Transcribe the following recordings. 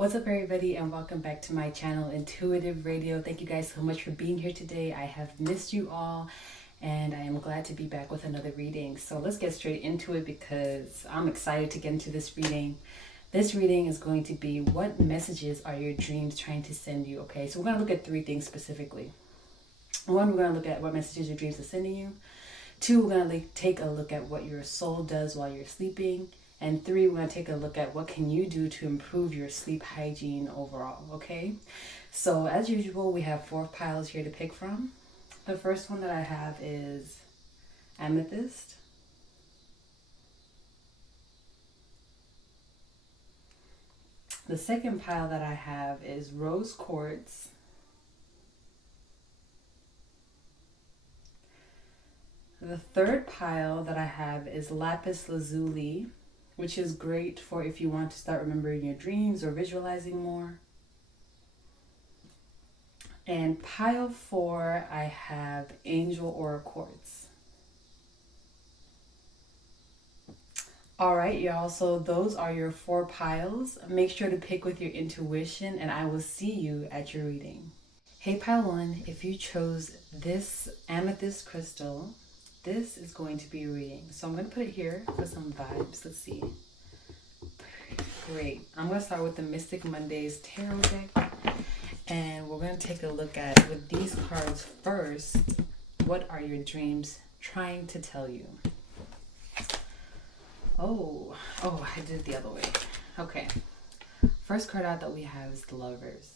What's up, everybody, and welcome back to my channel, Intuitive Radio. Thank you guys so much for being here today. I have missed you all, and I am glad to be back with another reading. So let's get straight into it because I'm excited to get into this reading. This reading is going to be what messages are your dreams trying to send you, okay? So we're going to look at three things specifically. One, we're going to look at what messages your dreams are sending you. Two, we're going to take a look at what your soul does while you're sleeping. And three, we're going to take a look at what can you do to improve your sleep hygiene overall, okay? So as usual, we have 4 piles here to pick from. The first one that I have is Amethyst. The second pile that I have is Rose Quartz. The third pile that I have is Lapis Lazuli, which is great for if you want to start remembering your dreams or visualizing more. And pile 4, I have Angel Aura Quartz. All right, y'all, so those are your 4 piles. Make sure to pick with your intuition, and I will see you at your reading. Hey, pile 1, if you chose this amethyst crystal, this is going to be your reading. So I'm going to put it here for some vibes. Let's see. Great. I'm going to start with the Mystic Mondays Tarot deck. And we're going to take a look at, with these cards first, what are your dreams trying to tell you? Oh, I did it the other way. Okay. First card out that we have is the Lovers.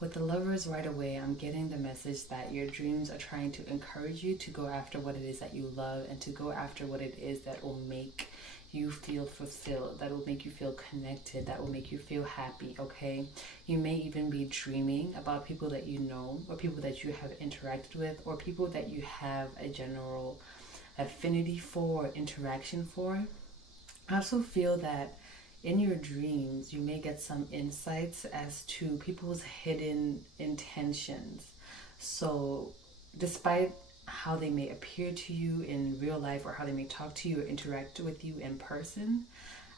With the Lovers, right away, I'm getting the message that your dreams are trying to encourage you to go after what it is that you love and to go after what it is that will make you feel fulfilled, that will make you feel connected, that will make you feel happy, okay? You may even be dreaming about people that you know or people that you have interacted with or people that you have a general affinity for or interaction for. I also feel that in your dreams, you may get some insights as to people's hidden intentions. So despite how they may appear to you in real life or how they may talk to you or interact with you in person,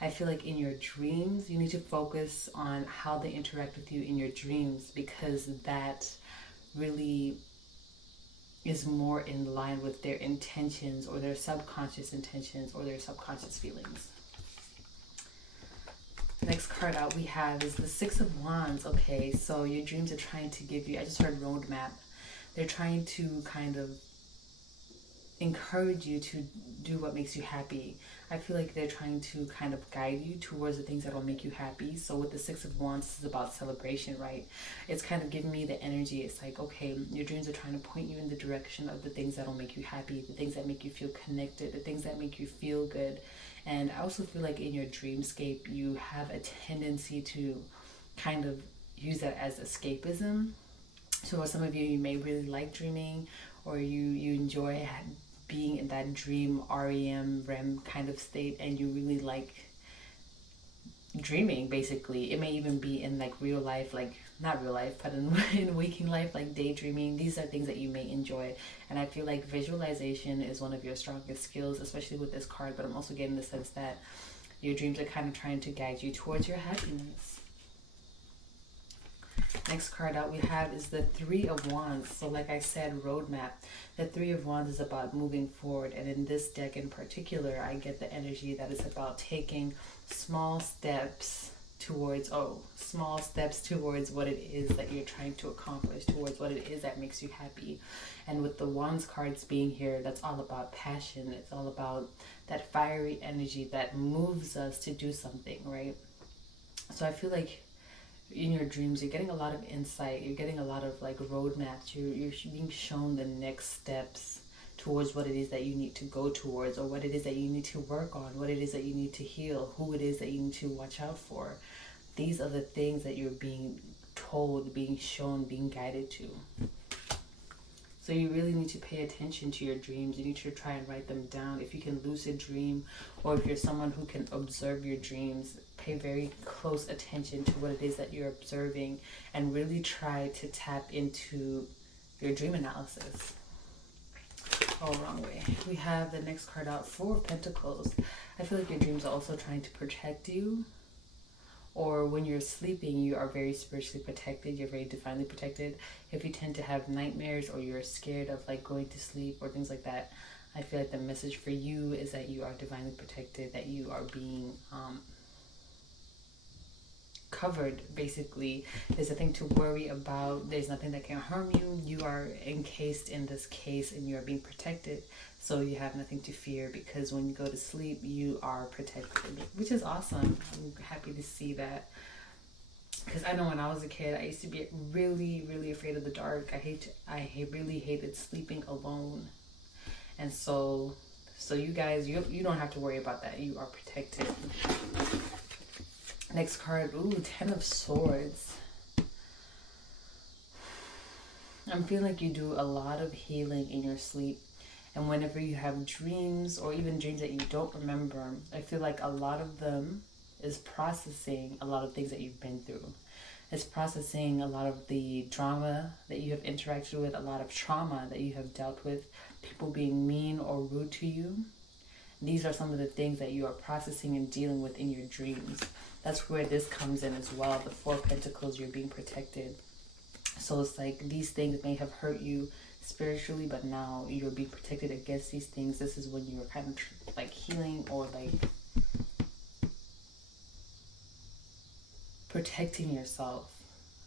I feel like in your dreams, you need to focus on how they interact with you in your dreams, because that really is more in line with their intentions or their subconscious intentions or their subconscious feelings. Next card out we have is the Six of Wands. Okay, so your dreams are trying to give you, I just heard roadmap. They're trying to kind of encourage you to do what makes you happy. I feel like they're trying to kind of guide you towards the things that will make you happy. So with the Six of Wands, it's about celebration, right? It's kind of giving me the energy. It's like, okay, your dreams are trying to point you in the direction of the things that will make you happy, the things that make you feel connected, the things that make you feel good. And I also feel like in your dreamscape, you have a tendency to kind of use that as escapism. So for some of you, you may really like dreaming, or you enjoy being in that dream REM kind of state, and you really like dreaming. Basically, it may even be in like real life, like not real life, but in waking life, like daydreaming. These are things that you may enjoy, and I feel like visualization is one of your strongest skills, especially with this card. But I'm also getting the sense that your dreams are kind of trying to guide you towards your happiness. Next card out we have is the Three of Wands. So like I said, roadmap. The Three of Wands is about moving forward, and in this deck in particular, I get the energy that it's about taking small steps towards what it is that you're trying to accomplish, towards what it is that makes you happy. And with the Wands cards being here, that's all about passion. It's all about that fiery energy that moves us to do something, right? So I feel like in your dreams, you're getting a lot of insight. You're getting a lot of like roadmaps. You're being shown the next steps towards what it is that you need to go towards, or what it is that you need to work on, what it is that you need to heal, who it is that you need to watch out for. These are the things that you're being told, being shown, being guided to. So you really need to pay attention to your dreams. You need to try and write them down. If you can lucid dream, or if you're someone who can observe your dreams, pay very close attention to what it is that you're observing, and really try to tap into your dream analysis. Oh, wrong way. We have the next card out, Four of Pentacles. I feel like your dreams are also trying to protect you, or when you're sleeping, you are very spiritually protected. You're very divinely protected. If you tend to have nightmares or you're scared of like going to sleep or things like that, I feel like the message for you is that you are divinely protected, that you are being covered. Basically, there's nothing to worry about. There's nothing that can harm you. You are encased in this case and you are being protected. So you have nothing to fear, because when you go to sleep, you are protected, which is awesome. I'm happy to see that, because I know when I was a kid, I used to be really, really afraid of the dark. I really hated sleeping alone. And so you guys, you don't have to worry about that. You are protected. Next card, ooh, 10 of Swords. I'm feeling like you do a lot of healing in your sleep. And whenever you have dreams, or even dreams that you don't remember, I feel like a lot of them is processing a lot of things that you've been through. It's processing a lot of the drama that you have interacted with, a lot of trauma that you have dealt with, people being mean or rude to you. These are some of the things that you are processing and dealing with in your dreams. That's where this comes in as well. The Four of Pentacles, you're being protected. So it's like these things may have hurt you spiritually, but now you're being protected against these things. This is when you're kind of like healing, or like protecting yourself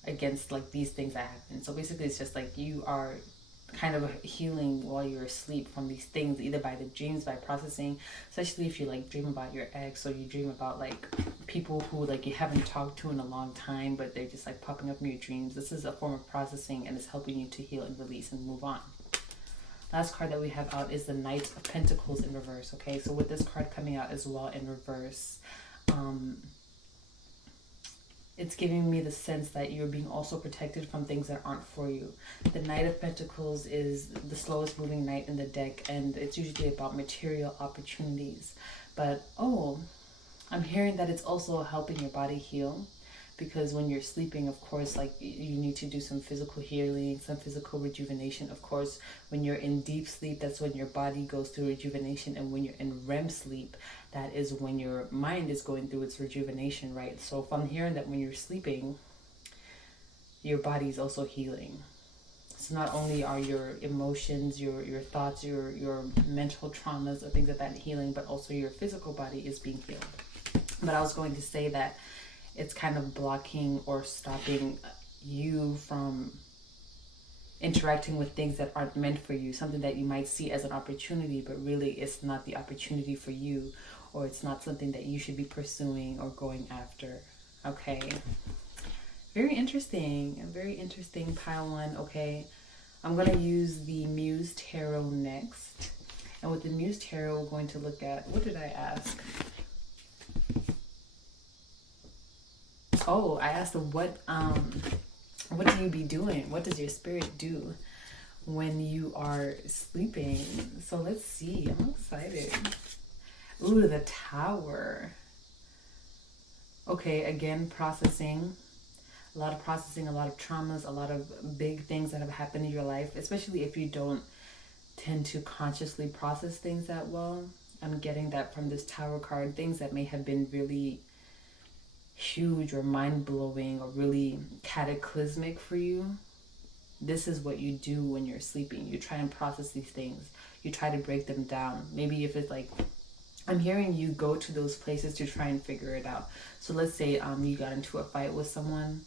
against like these things that happen. So basically it's just like you are kind of healing while you're asleep from these things, either by the dreams, by processing, especially if you like dream about your ex, or you dream about like people who like you haven't talked to in a long time, but they're just like popping up in your dreams. This is a form of processing, and it's helping you to heal and release and move on. Last card that we have out is the Knight of Pentacles in reverse. Okay, so with this card coming out as well in reverse, it's giving me the sense that you're being also protected from things that aren't for you. The Knight of Pentacles is the slowest moving knight in the deck, and it's usually about material opportunities. But, oh, I'm hearing that it's also helping your body heal, because when you're sleeping, of course, like you need to do some physical healing, some physical rejuvenation. Of course, when you're in deep sleep, that's when your body goes through rejuvenation. And when you're in REM sleep, that is when your mind is going through its rejuvenation, right? So if I'm hearing that when you're sleeping, your body is also healing. So not only are your emotions, your thoughts, your mental traumas or things like that healing, but also your physical body is being healed. But I was going to say that it's kind of blocking or stopping you from interacting with things that aren't meant for you, something that you might see as an opportunity, but really it's not the opportunity for you, or it's not something that you should be pursuing or going after. Okay, very interesting, a very interesting pile one. Okay, I'm going to use the Muse Tarot next, and with the Muse Tarot we're going to look at, what did I ask? Oh, I asked them what do you be doing? What does your spirit do when you are sleeping? So let's see. I'm excited. Ooh, the Tower. Okay, again, processing. A lot of processing, a lot of traumas, a lot of big things that have happened in your life, especially if you don't tend to consciously process things that well. I'm getting that from this Tower card. Things that may have been really huge or mind-blowing or really cataclysmic for you. This is what you do when you're sleeping. You try and process these things. You try to break them down. Maybe if it's like, I'm hearing you go to those places to try and figure it out. So let's say you got into a fight with someone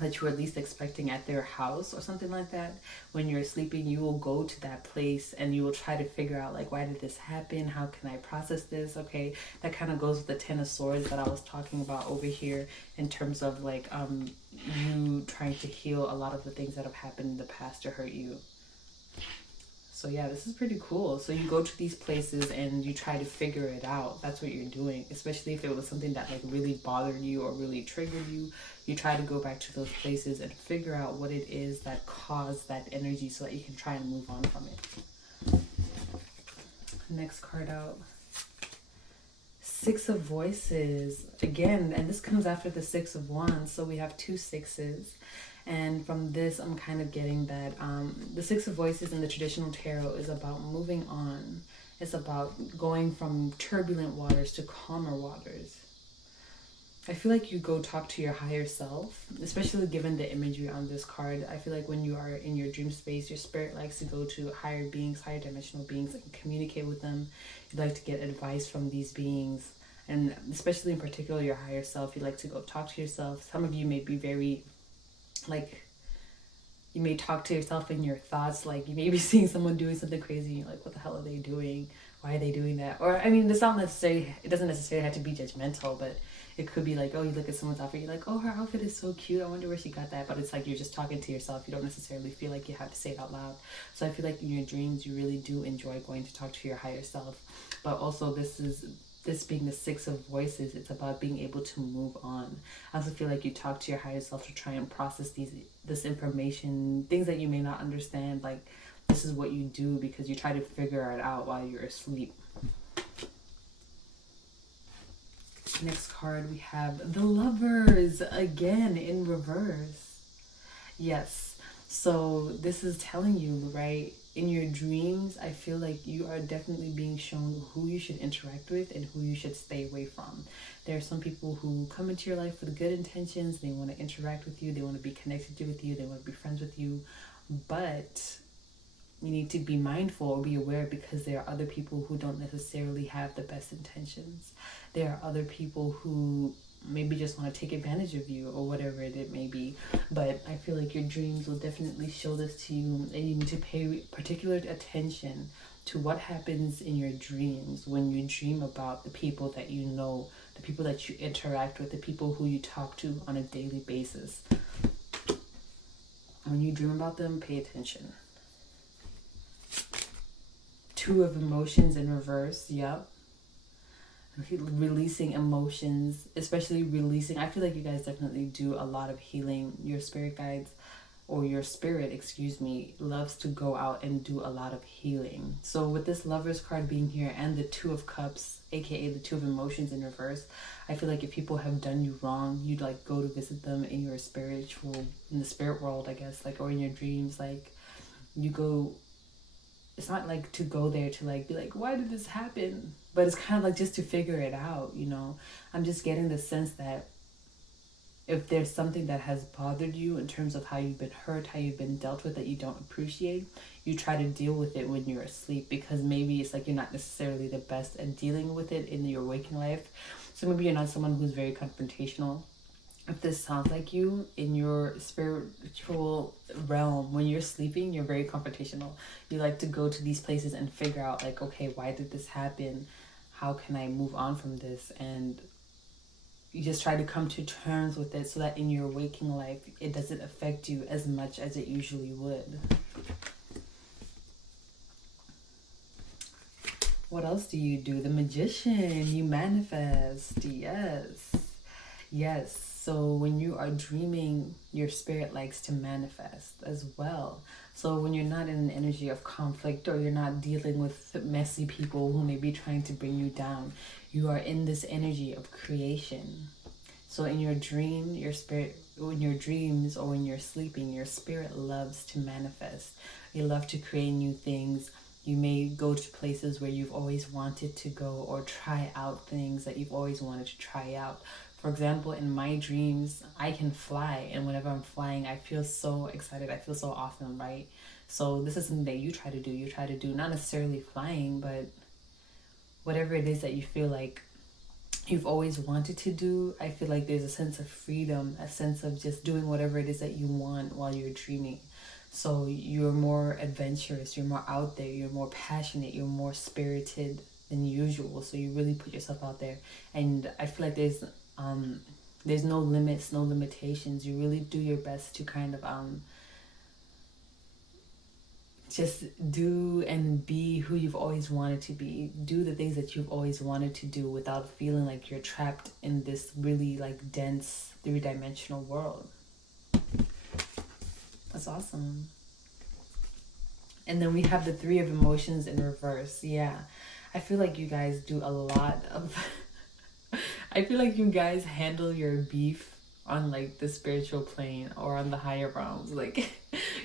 that you were at least expecting at their house or something like that. When you're sleeping, you will go to that place and you will try to figure out, like, why did this happen? How can I process this? Okay, that kind of goes with the Ten of Swords that I was talking about over here, in terms of like you trying to heal a lot of the things that have happened in the past to hurt you. So yeah, this is pretty cool. So you go to these places and you try to figure it out. That's what you're doing, especially if it was something that like really bothered you or really triggered you. You try to go back to those places and figure out what it is that caused that energy, so that you can try and move on from it. Next card out. Six of Voices. Again, and this comes after the Six of Wands, so we have two sixes. And from this, I'm kind of getting that the Six of Voices in the traditional tarot is about moving on. It's about going from turbulent waters to calmer waters. I feel like you go talk to your higher self, especially given the imagery on this card. I feel like when you are in your dream space, your spirit likes to go to higher beings, higher dimensional beings, and communicate with them. You'd like to get advice from these beings. And especially in particular, your higher self, you like to go talk to yourself. Some of you may be very, like, you may talk to yourself in your thoughts. Like, you may be seeing someone doing something crazy, and you're like, what the hell are they doing? Why are they doing that? Or, I mean, it's not necessarily, it doesn't necessarily have to be judgmental, but it could be like, oh, you look at someone's outfit, you're like, oh, her outfit is so cute. I wonder where she got that. But it's like you're just talking to yourself. You don't necessarily feel like you have to say it out loud. So I feel like in your dreams, you really do enjoy going to talk to your higher self. But also this being the Six of Voices, it's about being able to move on. I also feel like you talk to your higher self to try and process this information, things that you may not understand. Like, this is what you do because you try to figure it out while you're asleep. Next card, we have the Lovers again in reverse. Yes, so this is telling you, right, in your dreams, I feel like you are definitely being shown who you should interact with and who you should stay away from. There are some people who come into your life with good intentions. They want to interact with you. They want to be connected with you. They want to be friends with you. But you need to be mindful or be aware, because there are other people who don't necessarily have the best intentions. There are other people who maybe just want to take advantage of you or whatever it may be. But I feel like your dreams will definitely show this to you, and you need to pay particular attention to what happens in your dreams when you dream about the people that you know, the people that you interact with, the people who you talk to on a daily basis. When you dream about them, pay attention. Two of Emotions in reverse. Yep. Releasing emotions, especially releasing. I feel like you guys definitely do a lot of healing. Your spirit guides, or your spirit, excuse me, loves to go out and do a lot of healing. So with this Lovers card being here and the Two of Cups, aka the Two of Emotions in reverse, I feel like if people have done you wrong, you'd like go to visit them in your in the spirit world, I guess, like, or in your dreams. Like, you go, it's not like to go there to like be like, why did this happen? But it's kind of like just to figure it out, you know. I'm just getting the sense that if there's something that has bothered you in terms of how you've been hurt, how you've been dealt with, that you don't appreciate, you try to deal with it when you're asleep, because maybe it's like you're not necessarily the best at dealing with it in your waking life. So maybe you're not someone who's very confrontational. If this sounds like you, in your spiritual realm, when you're sleeping, you're very confrontational. You like to go to these places and figure out, like, okay, why did this happen? How can I move on from this? And you just try to come to terms with it so that in your waking life, it doesn't affect you as much as it usually would. What else do you do? The Magician. You manifest. Yes. Yes. So when you are dreaming, your spirit likes to manifest as well. So when you're not in an energy of conflict, or you're not dealing with messy people who may be trying to bring you down, you are in this energy of creation. So in your dream, your spirit, in your dreams or when you're sleeping, your spirit loves to manifest. You love to create new things. You may go to places where you've always wanted to go, or try out things that you've always wanted to try out. For example, in my dreams, I can fly, and whenever I'm flying, I feel so excited. I feel so awesome, right? So this is something that you try to do. You try to do not necessarily flying, but whatever it is that you feel like you've always wanted to do. I feel like there's a sense of freedom, a sense of just doing whatever it is that you want while you're dreaming. So you're more adventurous, you're more out there, you're more passionate, you're more spirited than usual. So you really put yourself out there. And I feel like there's no limits, no limitations. You really do your best to kind of just do and be who you've always wanted to be. Do the things that you've always wanted to do without feeling like you're trapped in this really like dense three-dimensional world. That's awesome. And then we have the Three of Emotions in reverse. Yeah, I feel like you guys do a lot of I feel like you guys handle your beef on like the spiritual plane or on the higher realms. Like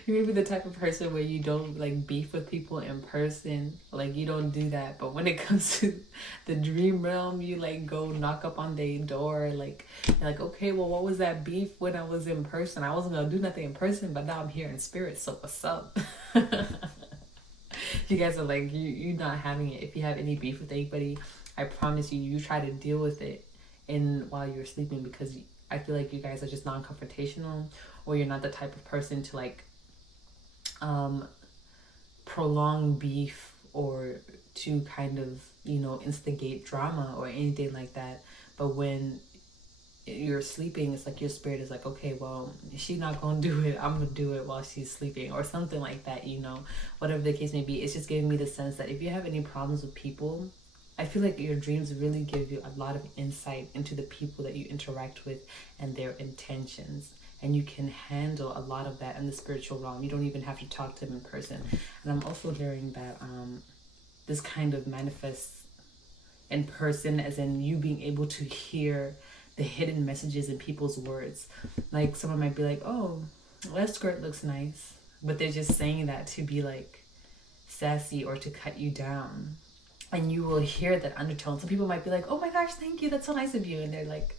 You may be the type of person where you don't like beef with people in person, like you don't do that. But when it comes to the dream realm, you like go knock up on their door, like you're like, okay, well, what was that beef when I was in person? I wasn't gonna do nothing in person, but now I'm here in spirit. So what's up? You guys are like you not having it. If you have any beef with anybody, I promise you, you try to deal with it in while you're sleeping, because I feel like you guys are just non-confrontational, or you're not the type of person to like prolong beef or to kind of, you know, instigate drama or anything like that. But when you're sleeping, it's like your spirit is like, okay, well, she's not gonna do it, I'm gonna do it while she's sleeping, or something like that, you know, whatever the case may be. It's just giving me the sense that if you have any problems with people, I feel like your dreams really give you a lot of insight into the people that you interact with and their intentions, and you can handle a lot of that in the spiritual realm. You don't even have to talk to them in person. And I'm also hearing that this kind of manifests in person, as in you being able to hear the hidden messages in people's words. Like someone might be like, oh, that skirt looks nice, but they're just saying that to be like sassy or to cut you down. And you will hear that undertone. Some people might be like, oh my gosh, thank you, that's so nice of you. And they're like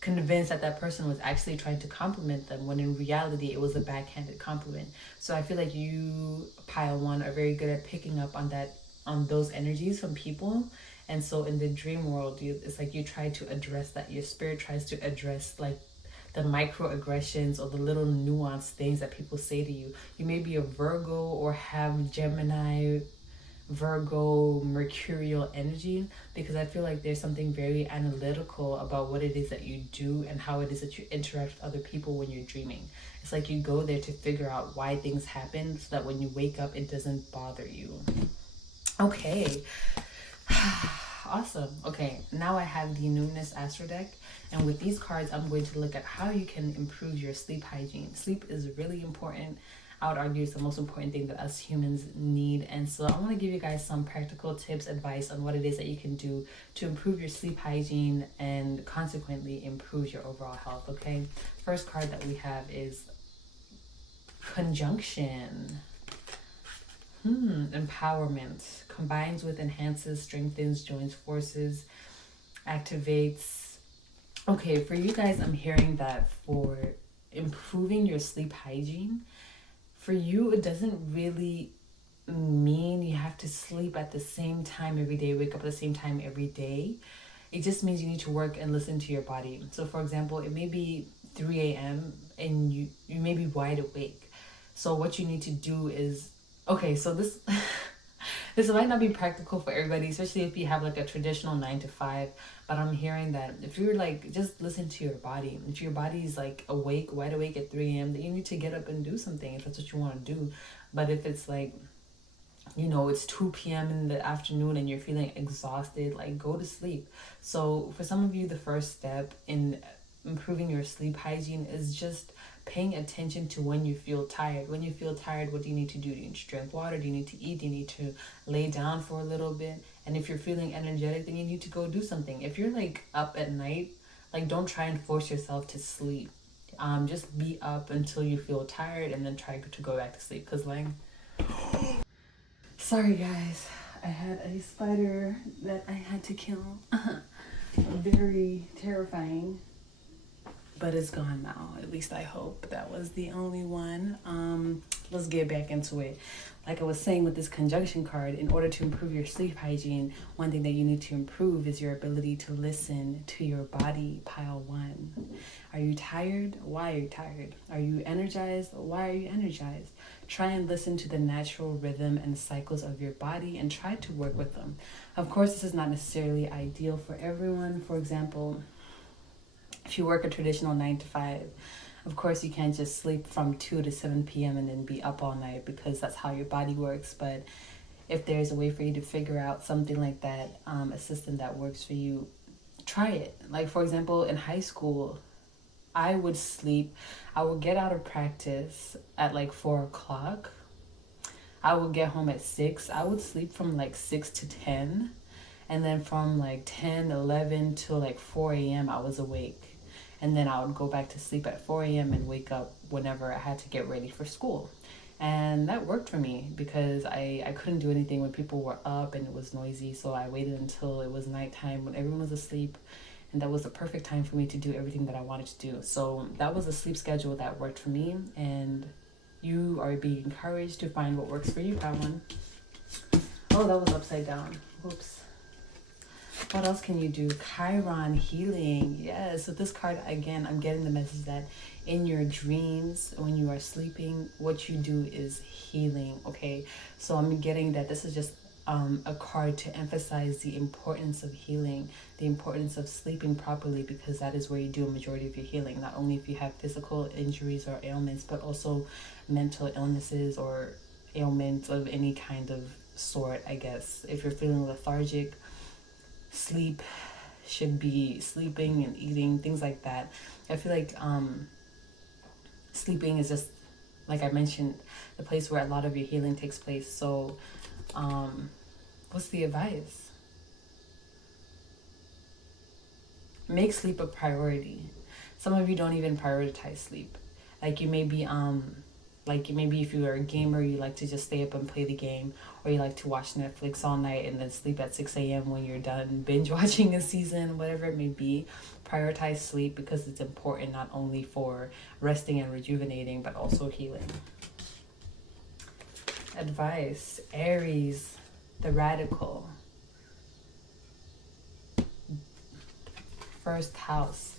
convinced that that person was actually trying to compliment them, when in reality it was a backhanded compliment. So I feel like you, pile one, are very good at picking up on that, on those energies from people. And so in the dream world, it's like you try to address that. Your spirit tries to address like the microaggressions or the little nuanced things that people say to you. You may be a Virgo or have Gemini, Virgo, Mercurial energy, because I feel like there's something very analytical about what it is that you do and how it is that you interact with other people when you're dreaming. It's like you go there to figure out why things happen, so that when you wake up, it doesn't bother you. Okay. Awesome. Okay, now I have the Numinous Astro deck, and with these cards I'm going to look at how you can improve your sleep hygiene. Sleep is really important. I would argue it's the most important thing that us humans need, and so I want to give you guys some practical tips, advice on what it is that you can do to improve your sleep hygiene and consequently improve your overall health. Okay, first card that we have is Conjunction. Empowerment. Combines with, enhances, strengthens, joins forces, activates. Okay, for you guys, I'm hearing that for improving your sleep hygiene, for you, it doesn't really mean you have to sleep at the same time every day, wake up at the same time every day. It just means you need to work and listen to your body. So for example, it may be 3 a.m. and you may be wide awake. So what you need to do is, okay, so this this might not be practical for everybody, especially if you have like a traditional 9 to 5. But I'm hearing that if you're like, just listen to your body. If your body's like awake, wide awake at 3 a.m., then you need to get up and do something if that's what you want to do. But if it's like, you know, it's 2 p.m. in the afternoon and you're feeling exhausted, like go to sleep. So for some of you, the first step in improving your sleep hygiene is just paying attention to when you feel tired. When you feel tired, what do you need to do? Do you need to drink water? Do you need to eat? Do you need to lay down for a little bit? And if you're feeling energetic, then you need to go do something. If you're like up at night, like don't try and force yourself to sleep. Just be up until you feel tired and then try to go back to sleep. Because like, sorry guys, I had a spider that I had to kill. Very terrifying. But it's gone now. At least I hope. That was the only one. Let's get back into it. Like I was saying with this conjunction card, in order to improve your sleep hygiene, one thing that you need to improve is your ability to listen to your body, pile one. Are you tired? Why are you tired? Are you energized? Why are you energized? Try and listen to the natural rhythm and cycles of your body and try to work with them. Of course, this is not necessarily ideal for everyone. For example, if you work a traditional 9 to 5, of course you can't just sleep from 2 to 7 p.m. and then be up all night, because that's how your body works. But if there's a way for you to figure out something like that, a system that works for you, try it. Like for example, in high school, I would get out of practice at like 4 o'clock. I would get home at 6. I would sleep from like 6 to 10. And then from like 10, 11 till like 4 a.m. I was awake. and then I would go back to sleep at 4 a.m. and wake up whenever I had to get ready for school. And that worked for me because I couldn't do anything when people were up and it was noisy. So I waited until it was nighttime when everyone was asleep. And that was the perfect time for me to do everything that I wanted to do. So that was a sleep schedule that worked for me. And you are being encouraged to find what works for you, Padawan. Oh, that was upside down. Oops. What else can you do? Chiron healing. Yes. So this card, again, I'm getting the message that in your dreams, when you are sleeping, what you do is healing. Okay. So I'm getting that this is just a card to emphasize the importance of healing, the importance of sleeping properly, because that is where you do a majority of your healing. Not only if you have physical injuries or ailments, but also mental illnesses or ailments of any kind of sort, I guess. If you're feeling lethargic, sleep should be sleeping and eating, things like that. I feel like sleeping is just, like I mentioned, the place where a lot of your healing takes place. So what's the advice? Make sleep a priority. Some of you don't even prioritize sleep. Like you may be maybe if you are a gamer, you like to just stay up and play the game, or you like to watch Netflix all night and then sleep at 6 a.m. when you're done binge watching a season, whatever it may be. Prioritize sleep because it's important not only for resting and rejuvenating, but also healing. Advice, Aries, the radical. First house.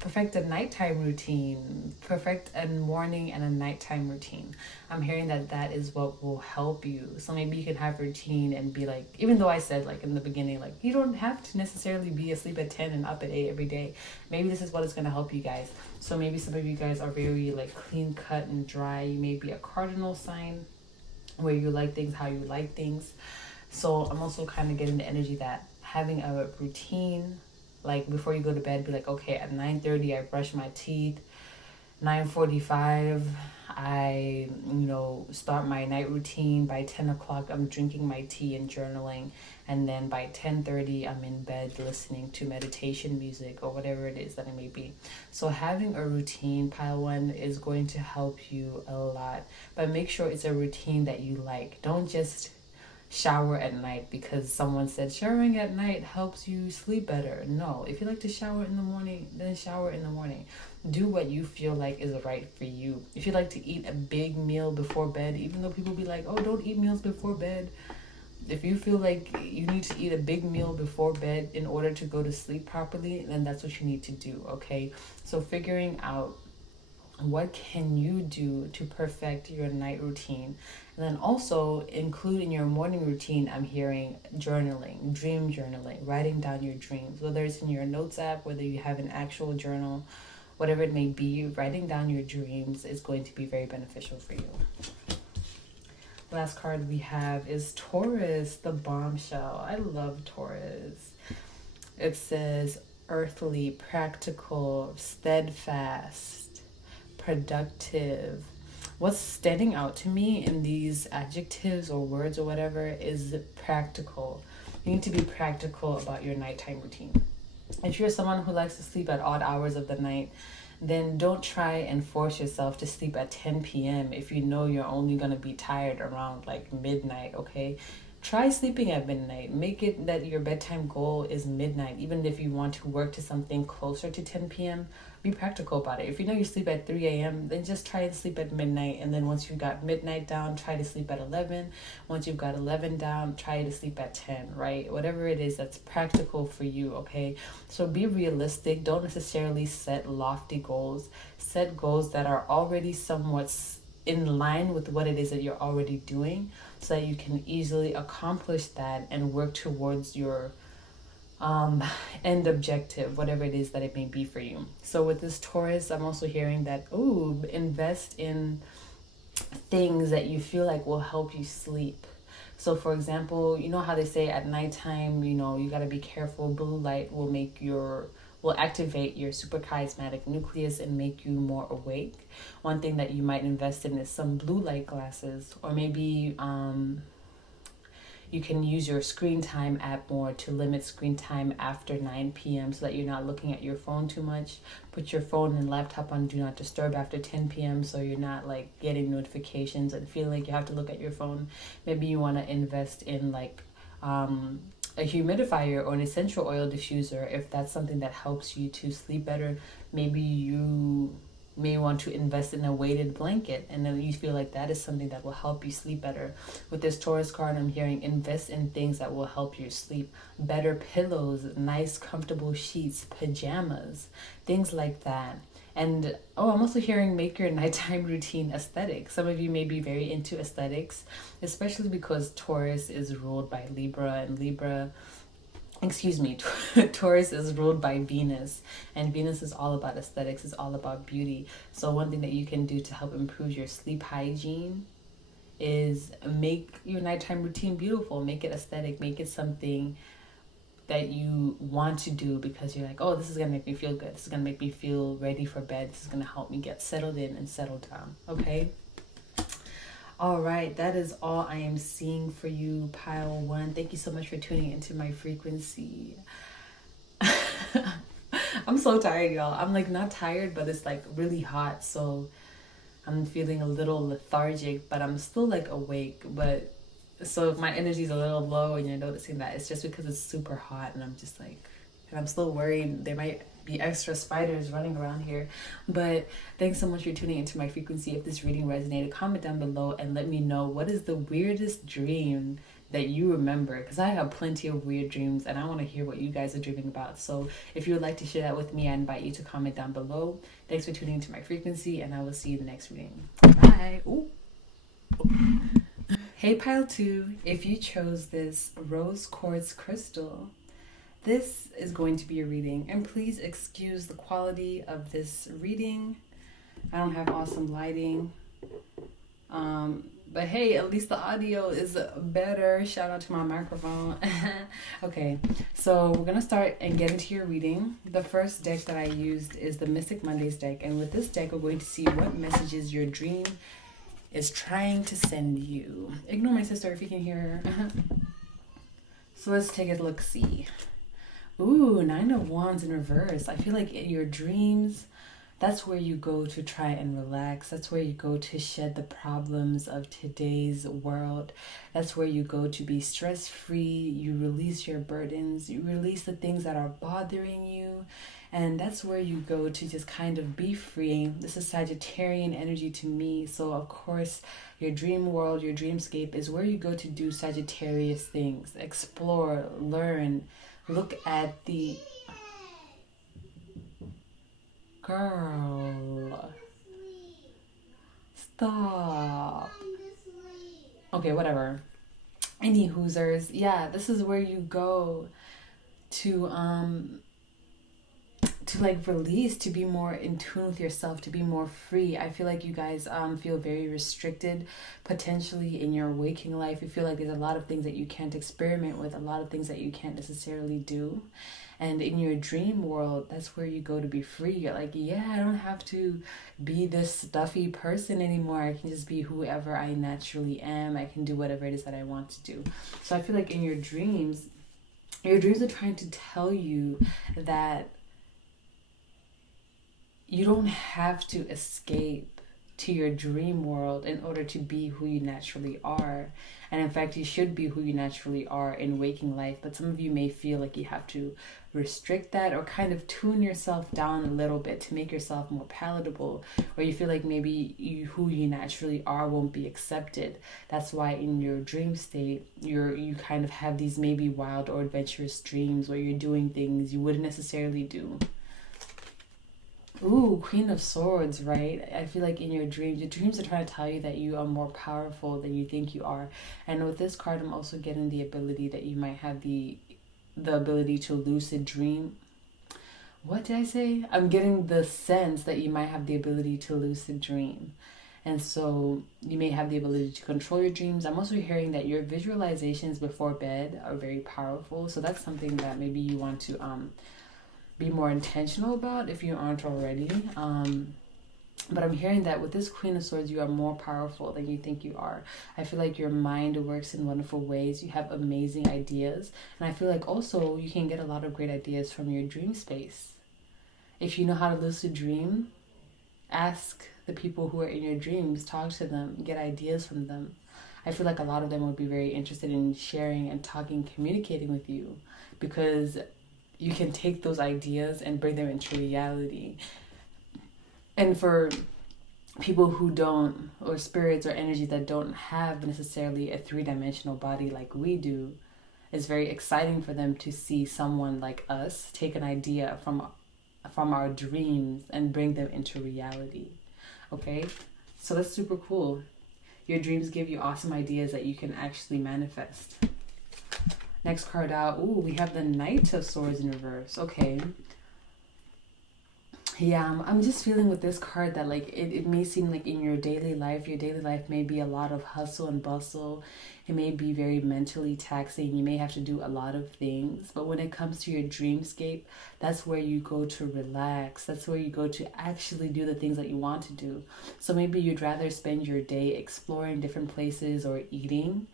Perfect a nighttime routine. Perfect a morning and a nighttime routine. I'm hearing that that is what will help you. So maybe you can have a routine and be like, even though I said like in the beginning, like you don't have to necessarily be asleep at 10 and up at 8 every day. Maybe this is what is going to help you guys. So maybe some of you guys are very like clean cut and dry. You may be a cardinal sign where you like things how you like things. So I'm also kind of getting the energy that having a routine, like before you go to bed, be like, okay, at 9:30 I brush my teeth, 9:45 I start my night routine. By 10 o'clock I'm drinking my tea and journaling, and then by 10:30 I'm in bed listening to meditation music or whatever it is that it may be. So having a routine, pile one, is going to help you a lot, but make sure it's a routine that you like. Don't just shower at night because someone said showering at night helps you sleep better. No, if you like to shower in the morning, then shower in the morning. Do what you feel like is right for you. If you like to eat a big meal before bed, even though people be like, oh, don't eat meals before bed. If you feel like you need to eat a big meal before bed in order to go to sleep properly, then that's what you need to do, okay? So figuring out what can you do to perfect your night routine. And then also include in your morning routine, I'm hearing journaling, dream journaling, writing down your dreams, whether it's in your notes app, whether you have an actual journal, whatever it may be, writing down your dreams is going to be very beneficial for you. The last card we have is Taurus, the bombshell. I love Taurus. It says earthly, practical, steadfast, productive. What's standing out to me in these adjectives or words or whatever is practical. You need to be practical about your nighttime routine. If you're someone who likes to sleep at odd hours of the night, then don't try and force yourself to sleep at 10 p.m. if you know you're only going to be tired around like midnight, okay? Try sleeping at midnight. Make it that your bedtime goal is midnight. Even if you want to work to something closer to 10 p.m., be practical about it. If you know you sleep at 3 a.m., then just try to sleep at midnight. And then once you've got midnight down, try to sleep at 11. Once you've got 11 down, try to sleep at 10, right? Whatever it is that's practical for you, okay? So be realistic. Don't necessarily set lofty goals. Set goals that are already somewhat in line with what it is that you're already doing, so that you can easily accomplish that and work towards your end objective, whatever it is that it may be for you. So with this Taurus, I'm also hearing that, invest in things that you feel like will help you sleep. So for example, you know how they say at nighttime, you got to be careful. Blue light will activate your suprachiasmatic nucleus and make you more awake. One thing that you might invest in is some blue light glasses, or maybe you can use your screen time app more to limit screen time after 9 p.m. so that you're not looking at your phone too much. Put your phone and laptop on do not disturb after 10 p.m. so you're not like getting notifications and feeling like you have to look at your phone. Maybe you want to invest in like a humidifier or an essential oil diffuser if that's something that helps you to sleep better. Maybe you may want to invest in a weighted blanket, and then you feel like that is something that will help you sleep better. With this Taurus card, I'm hearing invest in things that will help you sleep better: pillows, nice comfortable sheets, pajamas, things like that. And I'm also hearing make your nighttime routine aesthetic. Some of you may be very into aesthetics, especially because Taurus is ruled by Libra, and Taurus is ruled by Venus, and Venus is all about aesthetics, it's all about beauty. So one thing that you can do to help improve your sleep hygiene is make your nighttime routine beautiful, make it aesthetic, make it something that you want to do because you're like, oh, this is gonna make me feel good, this is gonna make me feel ready for bed, this is gonna help me get settled in and settled down. Okay, all right, that is all I am seeing for you, pile one. Thank you so much for tuning into my frequency. I'm so tired, y'all. I'm like not tired, but it's like really hot, so I'm feeling a little lethargic, but I'm still like awake. But so if my energy is a little low and you're noticing that, it's just because it's super hot, and I'm just like, and I'm still worried there might be extra spiders running around here. But thanks so much for tuning into my frequency. If this reading resonated, comment down below and let me know what is the weirdest dream that you remember, because I have plenty of weird dreams and I want to hear what you guys are dreaming about. So if you would like to share that with me, I invite you to comment down below. Thanks for tuning into my frequency, and I will see you in the next reading. Bye. Ooh. Hey pile 2, if you chose this rose quartz crystal, this is going to be a reading, and please excuse the quality of this reading. I don't have awesome lighting, but hey, at least the audio is better. Shout out to my microphone. Okay, so we're gonna start and get into your reading. The first deck that I used is the Mystic Mondays deck, and with this deck we're going to see what messages your dream is trying to send you. Ignore my sister if you can hear her. So let's take a look-see. Ooh, 9 of Wands in reverse. I feel like in your dreams, that's where you go to try and relax. That's where you go to shed the problems of today's world. That's where you go to be stress-free. You release your burdens. You release the things that are bothering you. And that's where you go to just kind of be free. This is Sagittarian energy to me. So of course, your dream world, your dreamscape is where you go to do Sagittarius things. Explore, learn, look at the... Girl. Stop. Okay, whatever. Any hoosers. Yeah, this is where you go to like release, to be more in tune with yourself, to be more free. I feel like you guys feel very restricted potentially in your waking life. You feel like there's a lot of things that you can't experiment with, a lot of things that you can't necessarily do. And in your dream world, that's where you go to be free. You're like, yeah, I don't have to be this stuffy person anymore. I can just be whoever I naturally am. I can do whatever it is that I want to do. So I feel like in your dreams are trying to tell you that you don't have to escape to your dream world in order to be who you naturally are. And in fact, you should be who you naturally are in waking life. But some of you may feel like you have to restrict that or kind of tune yourself down a little bit to make yourself more palatable, or you feel like maybe who you naturally are won't be accepted. That's why in your dream state, you kind of have these maybe wild or adventurous dreams where you're doing things you wouldn't necessarily do. Ooh, Queen of Swords, right? I feel like in your dreams are trying to tell you that you are more powerful than you think you are. And with this card, I'm also getting the ability that you might have the ability to lucid dream. What did I say? I'm getting the sense that you might have the ability to lucid dream. And so you may have the ability to control your dreams. I'm also hearing that your visualizations before bed are very powerful. So that's something that maybe you want to be more intentional about if you aren't already. But I'm hearing that with this Queen of Swords, you are more powerful than you think you are. I feel like your mind works in wonderful ways. You have amazing ideas. And I feel like also you can get a lot of great ideas from your dream space. If you know how to lucid dream, ask the people who are in your dreams, talk to them, get ideas from them. I feel like a lot of them would be very interested in sharing and talking, communicating with you, because you can take those ideas and bring them into reality. And for people who don't, or spirits or energies that don't have necessarily a three-dimensional body like we do, it's very exciting for them to see someone like us take an idea from our dreams and bring them into reality. Okay, so that's super cool. Your dreams give you awesome ideas that you can actually manifest. Next card out, ooh, we have the Knight of Swords in reverse. Okay, yeah, I'm just feeling with this card that like it may seem like in your daily life may be a lot of hustle and bustle. It may be very mentally taxing. You may have to do a lot of things. But when it comes to your dreamscape, that's where you go to relax. That's where you go to actually do the things that you want to do. So maybe you'd rather spend your day exploring different places or eating.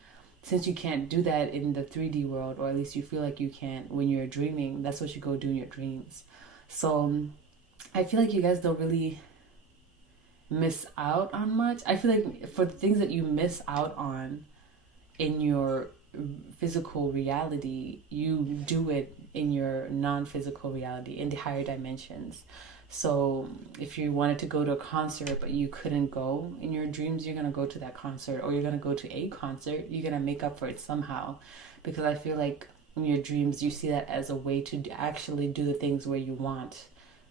Since you can't do that in the 3D world, or at least you feel like you can't when you're dreaming, that's what you go do in your dreams. So I feel like you guys don't really miss out on much. I feel like for the things that you miss out on in your physical reality, you do it in your non-physical reality, in the higher dimensions. So if you wanted to go to a concert but you couldn't go in your dreams, you're going to go to that concert, or you're going to go to a concert. You're going to make up for it somehow, because I feel like in your dreams you see that as a way to actually do the things where you want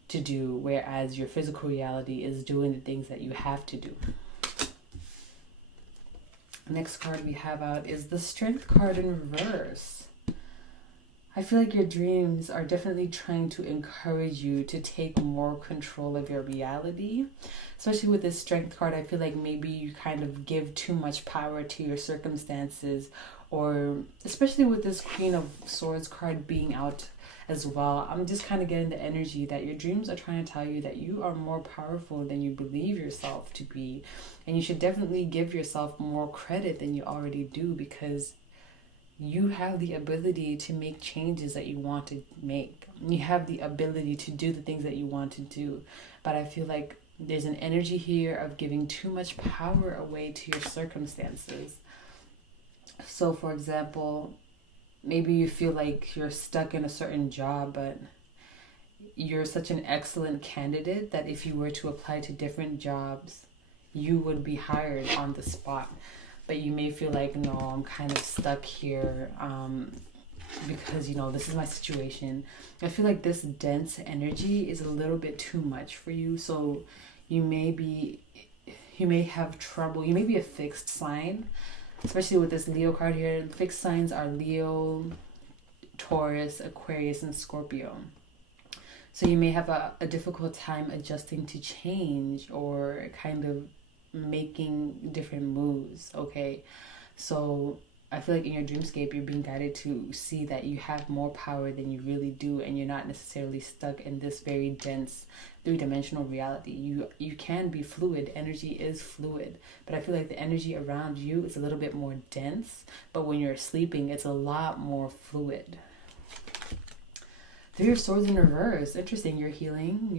to do, whereas your physical reality is doing the things that you have to do. Next card we have out is the Strength card in reverse. I feel like your dreams are definitely trying to encourage you to take more control of your reality. Especially with this Strength card, I feel like maybe you kind of give too much power to your circumstances, or especially with this Queen of Swords card being out as well. I'm just kind of getting the energy that your dreams are trying to tell you that you are more powerful than you believe yourself to be. And you should definitely give yourself more credit than you already do, because you have the ability to make changes that you want to make. You have the ability to do the things that you want to do. But I feel like there's an energy here of giving too much power away to your circumstances. So for example, maybe you feel like you're stuck in a certain job, but you're such an excellent candidate that if you were to apply to different jobs, you would be hired on the spot. But you may feel like, no, I'm kind of stuck here because, you know, this is my situation. I feel like this dense energy is a little bit too much for you. So you may have trouble. You may be a fixed sign, especially with this Leo card here. Fixed signs are Leo, Taurus, Aquarius, and Scorpio. So you may have a difficult time adjusting to change, or kind of making different moves. Okay, so I feel like in your dreamscape you're being guided to see that you have more power than you really do, and you're not necessarily stuck in this very dense three-dimensional reality. You can be fluid. Energy is fluid, but I feel like the energy around you is a little bit more dense, but when you're sleeping it's a lot more fluid. Three of Swords in reverse. Interesting. You're healing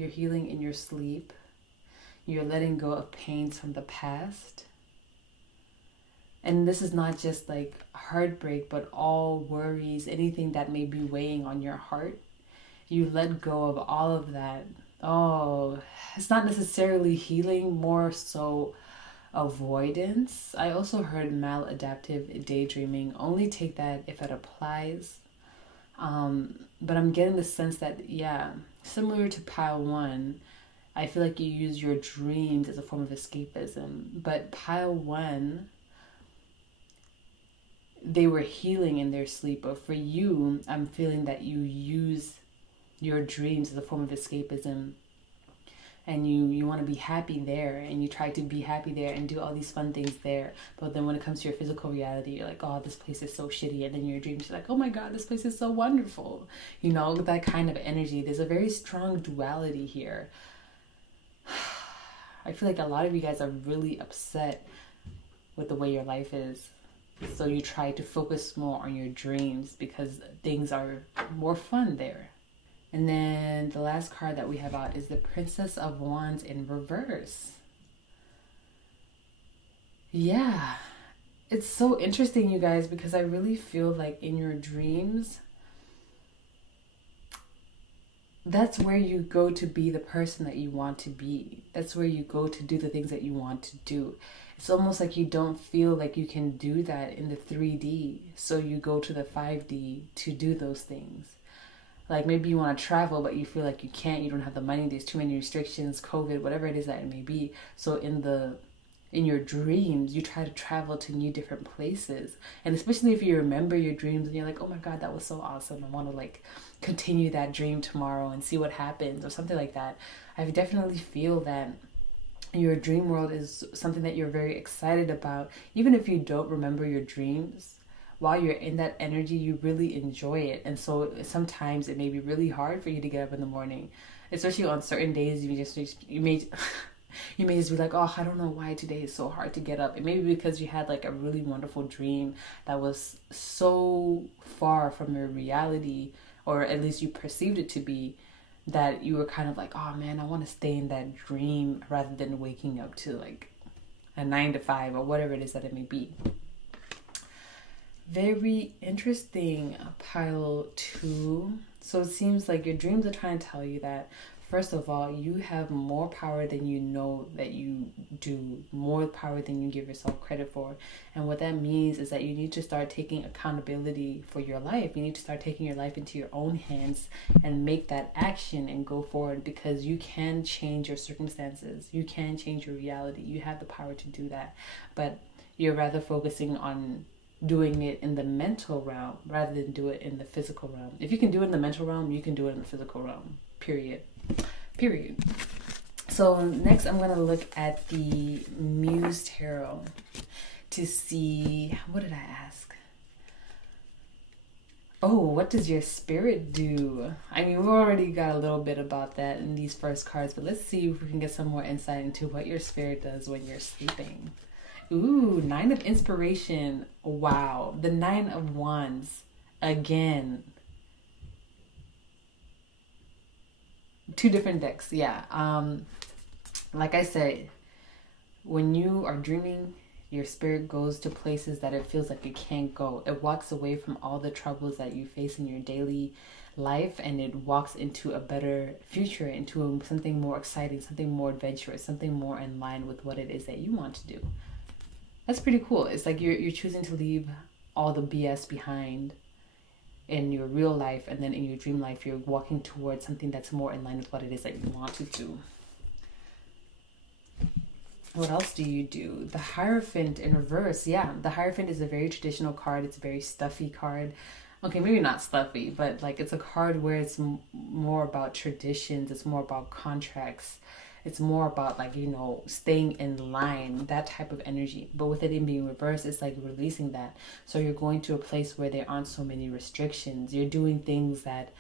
in your sleep. You're letting go of pains from the past. And this is not just like heartbreak, but all worries, anything that may be weighing on your heart. You let go of all of that. Oh, it's not necessarily healing, more so avoidance. I also heard maladaptive daydreaming. Only take that if it applies. But I'm getting the sense that, yeah, similar to pile one, I feel like you use your dreams as a form of escapism. But pile one, they were healing in their sleep. But for you, I'm feeling that you use your dreams as a form of escapism. And you want to be happy there, and you try to be happy there and do all these fun things there. But then when it comes to your physical reality, you're like, oh, this place is so shitty. And then your dreams, you're like, oh my God, this place is so wonderful. You know, that kind of energy. There's a very strong duality here. I feel like a lot of you guys are really upset with the way your life is. So you try to focus more on your dreams because things are more fun there. And then the last card that we have out is the Princess of Wands in reverse. Yeah, it's so interesting, you guys, because I really feel like in your dreams, that's where you go to be the person that you want to be. That's where you go to do the things that you want to do. It's almost like you don't feel like you can do that in the 3D, so you go to the 5D to do those things. Like maybe you want to travel, but you feel like you can't, you don't have the money, there's too many restrictions, COVID, whatever it is that it may be. So in your dreams, you try to travel to new different places. And especially if you remember your dreams and you're like, oh my God, that was so awesome. I want to like continue that dream tomorrow and see what happens or something like that. I definitely feel that your dream world is something that you're very excited about. Even if you don't remember your dreams, while you're in that energy, you really enjoy it. And so sometimes it may be really hard for you to get up in the morning, especially on certain days. You may you may just be like, oh, I don't know why today is so hard to get up. It may be because you had like a really wonderful dream that was so far from your reality, or at least you perceived it to be, that you were kind of like, oh man, I want to stay in that dream rather than waking up to like a 9 to 5 or whatever it is that it may be. Very interesting, pile 2. So it seems like your dreams are trying to tell you that, first of all, you have more power than you know that you do, more power than you give yourself credit for. And what that means is that you need to start taking accountability for your life. You need to start taking your life into your own hands and make that action and go forward, because you can change your circumstances. You can change your reality. You have the power to do that. But you're rather focusing on doing it in the mental realm rather than do it in the physical realm. If you can do it in the mental realm, you can do it in the physical realm. Period. So next I'm going to look at the Muse Tarot to see, what did I ask? Oh, what does your spirit do? I mean, we've already got a little bit about that in these first cards, but let's see if we can get some more insight into what your spirit does when you're sleeping. Ooh, 9 of Inspiration. Wow. The 9 of Wands. Again. 2 different decks. Yeah. Like I said, when you are dreaming, your spirit goes to places that it feels like it can't go. It walks away from all the troubles that you face in your daily life, and it walks into a better future, into something more exciting, something more adventurous, something more in line with what it is that you want to do. That's pretty cool. It's like you're choosing to leave all the BS behind in your real life, and then in your dream life, you're walking towards something that's more in line with what it is that you want to do. What else do you do? The Hierophant in reverse. Yeah, the Hierophant is a very traditional card. It's a very stuffy card. Okay, maybe not stuffy, but like it's a card where it's more about traditions. It's more about contracts. It's more about like, you know, staying in line, that type of energy. But with it in being reversed, it's like releasing that. So you're going to a place where there aren't so many restrictions. You're doing things that,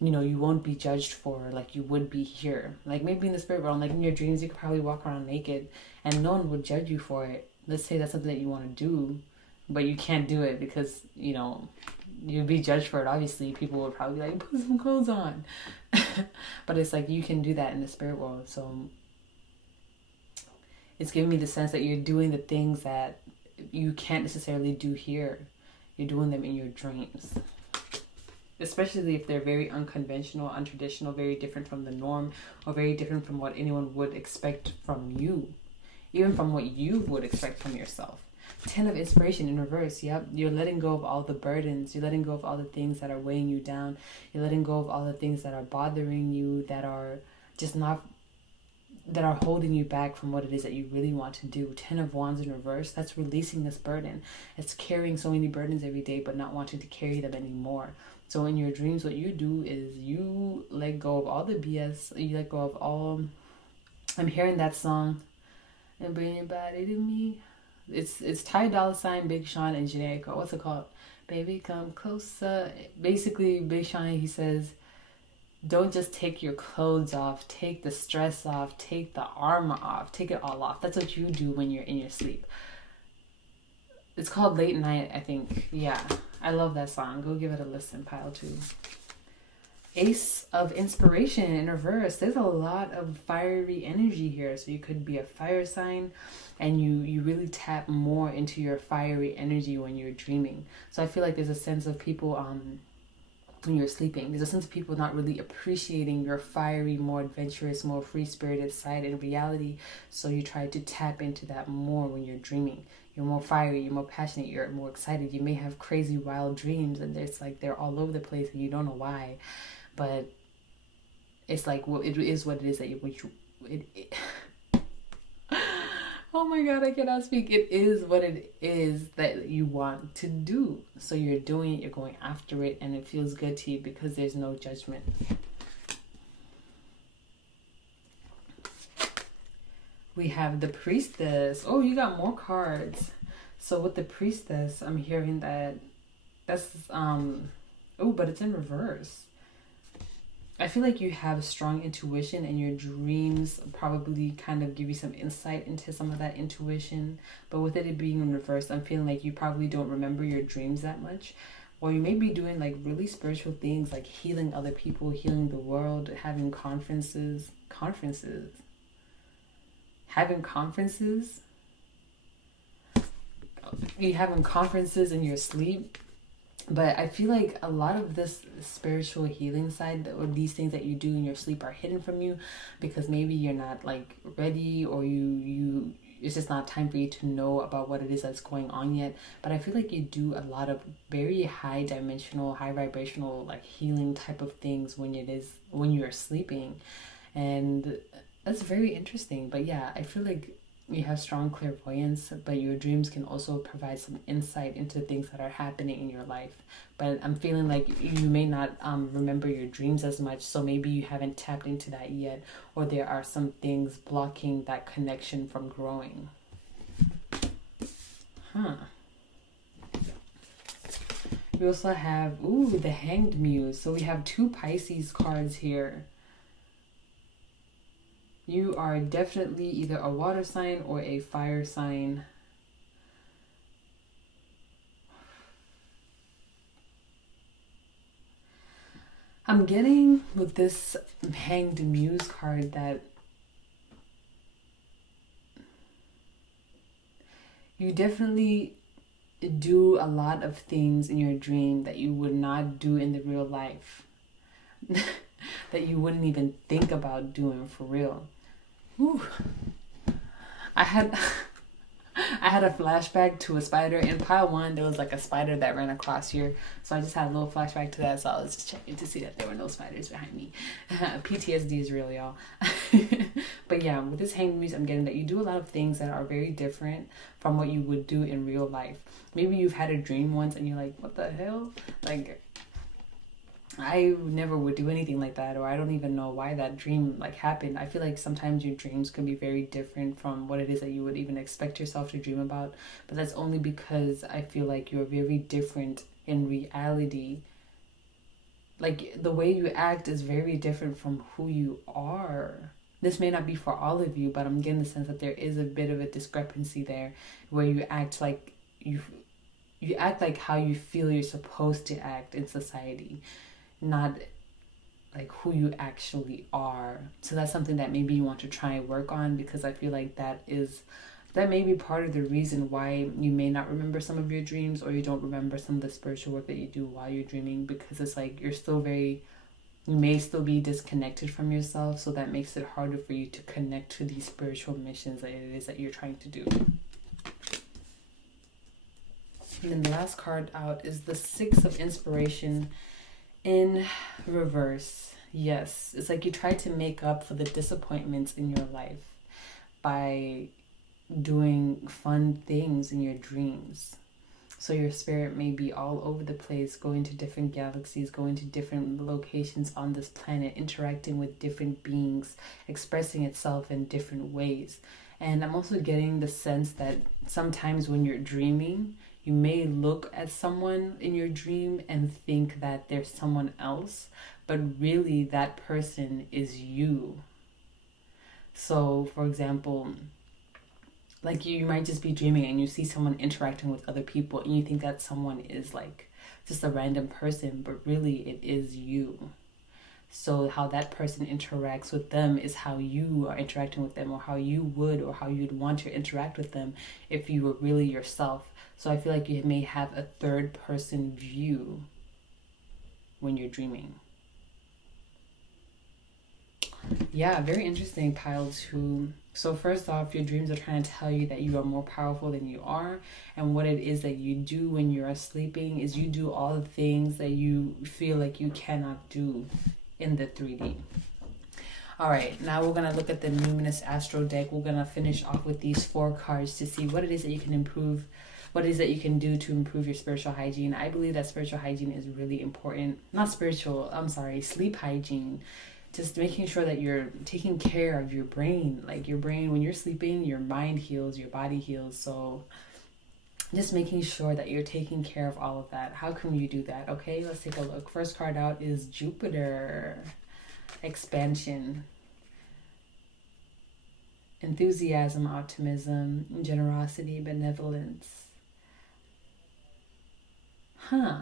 you know, you won't be judged for like you would be here. Like maybe in the spirit realm, like in your dreams, you could probably walk around naked and no one would judge you for it. Let's say that's something that you want to do, but you can't do it because, you know, you'd be judged for it. Obviously, people would probably be like, put some clothes on. But it's like you can do that in the spirit world. So it's giving me the sense that you're doing the things that you can't necessarily do here. You're doing them in your dreams. Especially if they're very unconventional, untraditional, very different from the norm, or very different from what anyone would expect from you. Even from what you would expect from yourself. 10 of Inspiration in reverse. Yep, you're letting go of all the burdens. You're letting go of all the things that are weighing you down. You're letting go of all the things that are bothering you, that are just not, that are holding you back from what it is that you really want to do. 10 of Wands in reverse. That's releasing this burden. It's carrying so many burdens every day, but not wanting to carry them anymore. So in your dreams, what you do is you let go of all the BS. You let go of all. I'm hearing that song. And bring your body to me. It's Ty Dolla $ign, Big Sean, and Generico. What's it called? Baby, come closer. Basically, Big Sean, he says, Don't just take your clothes off, take the stress off, take the armor off, take it all off. That's what you do when you're in your sleep. It's called Late Night, I think. Yeah, I love that song. Go give it a listen, pile 2. Ace of Inspiration in reverse. There's a lot of fiery energy here. So you could be a fire sign, and you really tap more into your fiery energy when you're dreaming. So I feel like there's a sense of people when you're sleeping, there's a sense of people not really appreciating your fiery, more adventurous, more free-spirited side in reality. So you try to tap into that more when you're dreaming. You're more fiery, you're more passionate, you're more excited. You may have crazy, wild dreams, and it's like they're all over the place, and you don't know why. But it's like, well, it is what it is that oh my God, I cannot speak. It is what it is that you want to do. So you're doing it, you're going after it, and it feels good to you because there's no judgment. We have the Priestess. Oh, you got more cards. So with the Priestess, I'm hearing that that's, oh, but it's in reverse. I feel like you have strong intuition, and your dreams probably kind of give you some insight into some of that intuition. But with it being in reverse, I'm feeling like you probably don't remember your dreams that much. Or you may be doing like really spiritual things, like healing other people, healing the world, having conferences. You having conferences in your sleep. But I feel like a lot of this spiritual healing side, or these things that you do in your sleep, are hidden from you because maybe you're not like ready, or you it's just not time for you to know about what it is that's going on yet. But I feel like you do a lot of very high dimensional, high vibrational, like healing type of things when you're sleeping. And that's very interesting. But yeah, I feel like you have strong clairvoyance, but your dreams can also provide some insight into things that are happening in your life. But I'm feeling like you may not remember your dreams as much, so maybe you haven't tapped into that yet, or there are some things blocking that connection from growing. We also have, the Hanged Muse. So we have 2 Pisces cards here. You are definitely either a water sign or a fire sign. I'm getting with this Hanged Muse card that you definitely do a lot of things in your dream that you would not do in the real life. That you wouldn't even think about doing for real. Whew. I had a flashback to a spider in pile 1. There was like a spider that ran across here, so I just had a little flashback to that. So I was just checking to see that there were no spiders behind me. PTSD is real, y'all. But yeah, with this Hanged Muse, I'm getting that you do a lot of things that are very different from what you would do in real life. Maybe you've had a dream once and you're like, what the hell? Like, I never would do anything like that, or I don't even know why that dream like happened. I feel like sometimes your dreams can be very different from what it is that you would even expect yourself to dream about, but that's only because I feel like you're very different in reality. Like, the way you act is very different from who you are. This may not be for all of you, but I'm getting the sense that there is a bit of a discrepancy there, where you act like you act like how you feel you're supposed to act in society, not like who you actually are. So that's something that maybe you want to try and work on, because I feel like that may be part of the reason why you may not remember some of your dreams, or you don't remember some of the spiritual work that you do while you're dreaming, because it's like you may still be disconnected from yourself, so that makes it harder for you to connect to these spiritual missions that it is that you're trying to do. And then the last card out is the 6 of Inspiration in reverse. Yes, it's like you try to make up for the disappointments in your life by doing fun things in your dreams. So your spirit may be all over the place, going to different galaxies, going to different locations on this planet, interacting with different beings, expressing itself in different ways. And I'm also getting the sense that sometimes when you're dreaming, you may look at someone in your dream and think that there's someone else, but really that person is you. So, for example, like you might just be dreaming and you see someone interacting with other people and you think that someone is like just a random person, but really it is you. So how that person interacts with them is how you are interacting with them, or how you would, or how you'd want to interact with them if you were really yourself. So I feel like you may have a third person view when you're dreaming. Yeah, very interesting, pile 2. So first off, your dreams are trying to tell you that you are more powerful than you are. And what it is that you do when you are sleeping is you do all the things that you feel like you cannot do in the 3D. All right, now we're going to look at the Numinous Astro deck. We're going to finish off with these 4 cards to see what it is that you can improve, what it is that you can do to improve your spiritual hygiene. I believe that spiritual hygiene is really important. Not spiritual, I'm sorry, sleep hygiene. Just making sure that you're taking care of your brain. Like your brain, when you're sleeping, your mind heals, your body heals. So just making sure that you're taking care of all of that. How can you do that? Okay, let's take a look. First card out is Jupiter. Expansion. Enthusiasm, optimism, generosity, benevolence. Huh.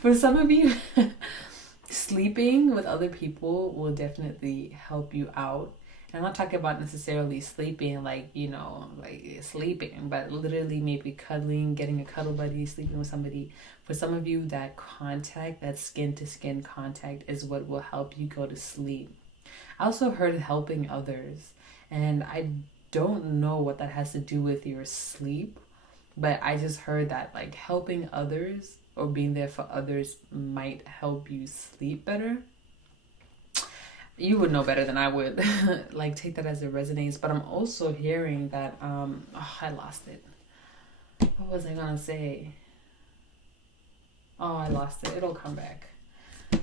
For some of you, sleeping with other people will definitely help you out. And I'm not talking about necessarily sleeping like, you know, like sleeping, but literally maybe cuddling, getting a cuddle buddy, sleeping with somebody. For some of you, that contact, that skin-to-skin contact is what will help you go to sleep. I also heard helping others, and I don't know what that has to do with your sleep, but I just heard that like helping others or being there for others might help you sleep better. You would know better than I would. Like take that as it resonates. But I'm also hearing that I lost it. What was I gonna say? Oh, I lost it. It'll come back. Let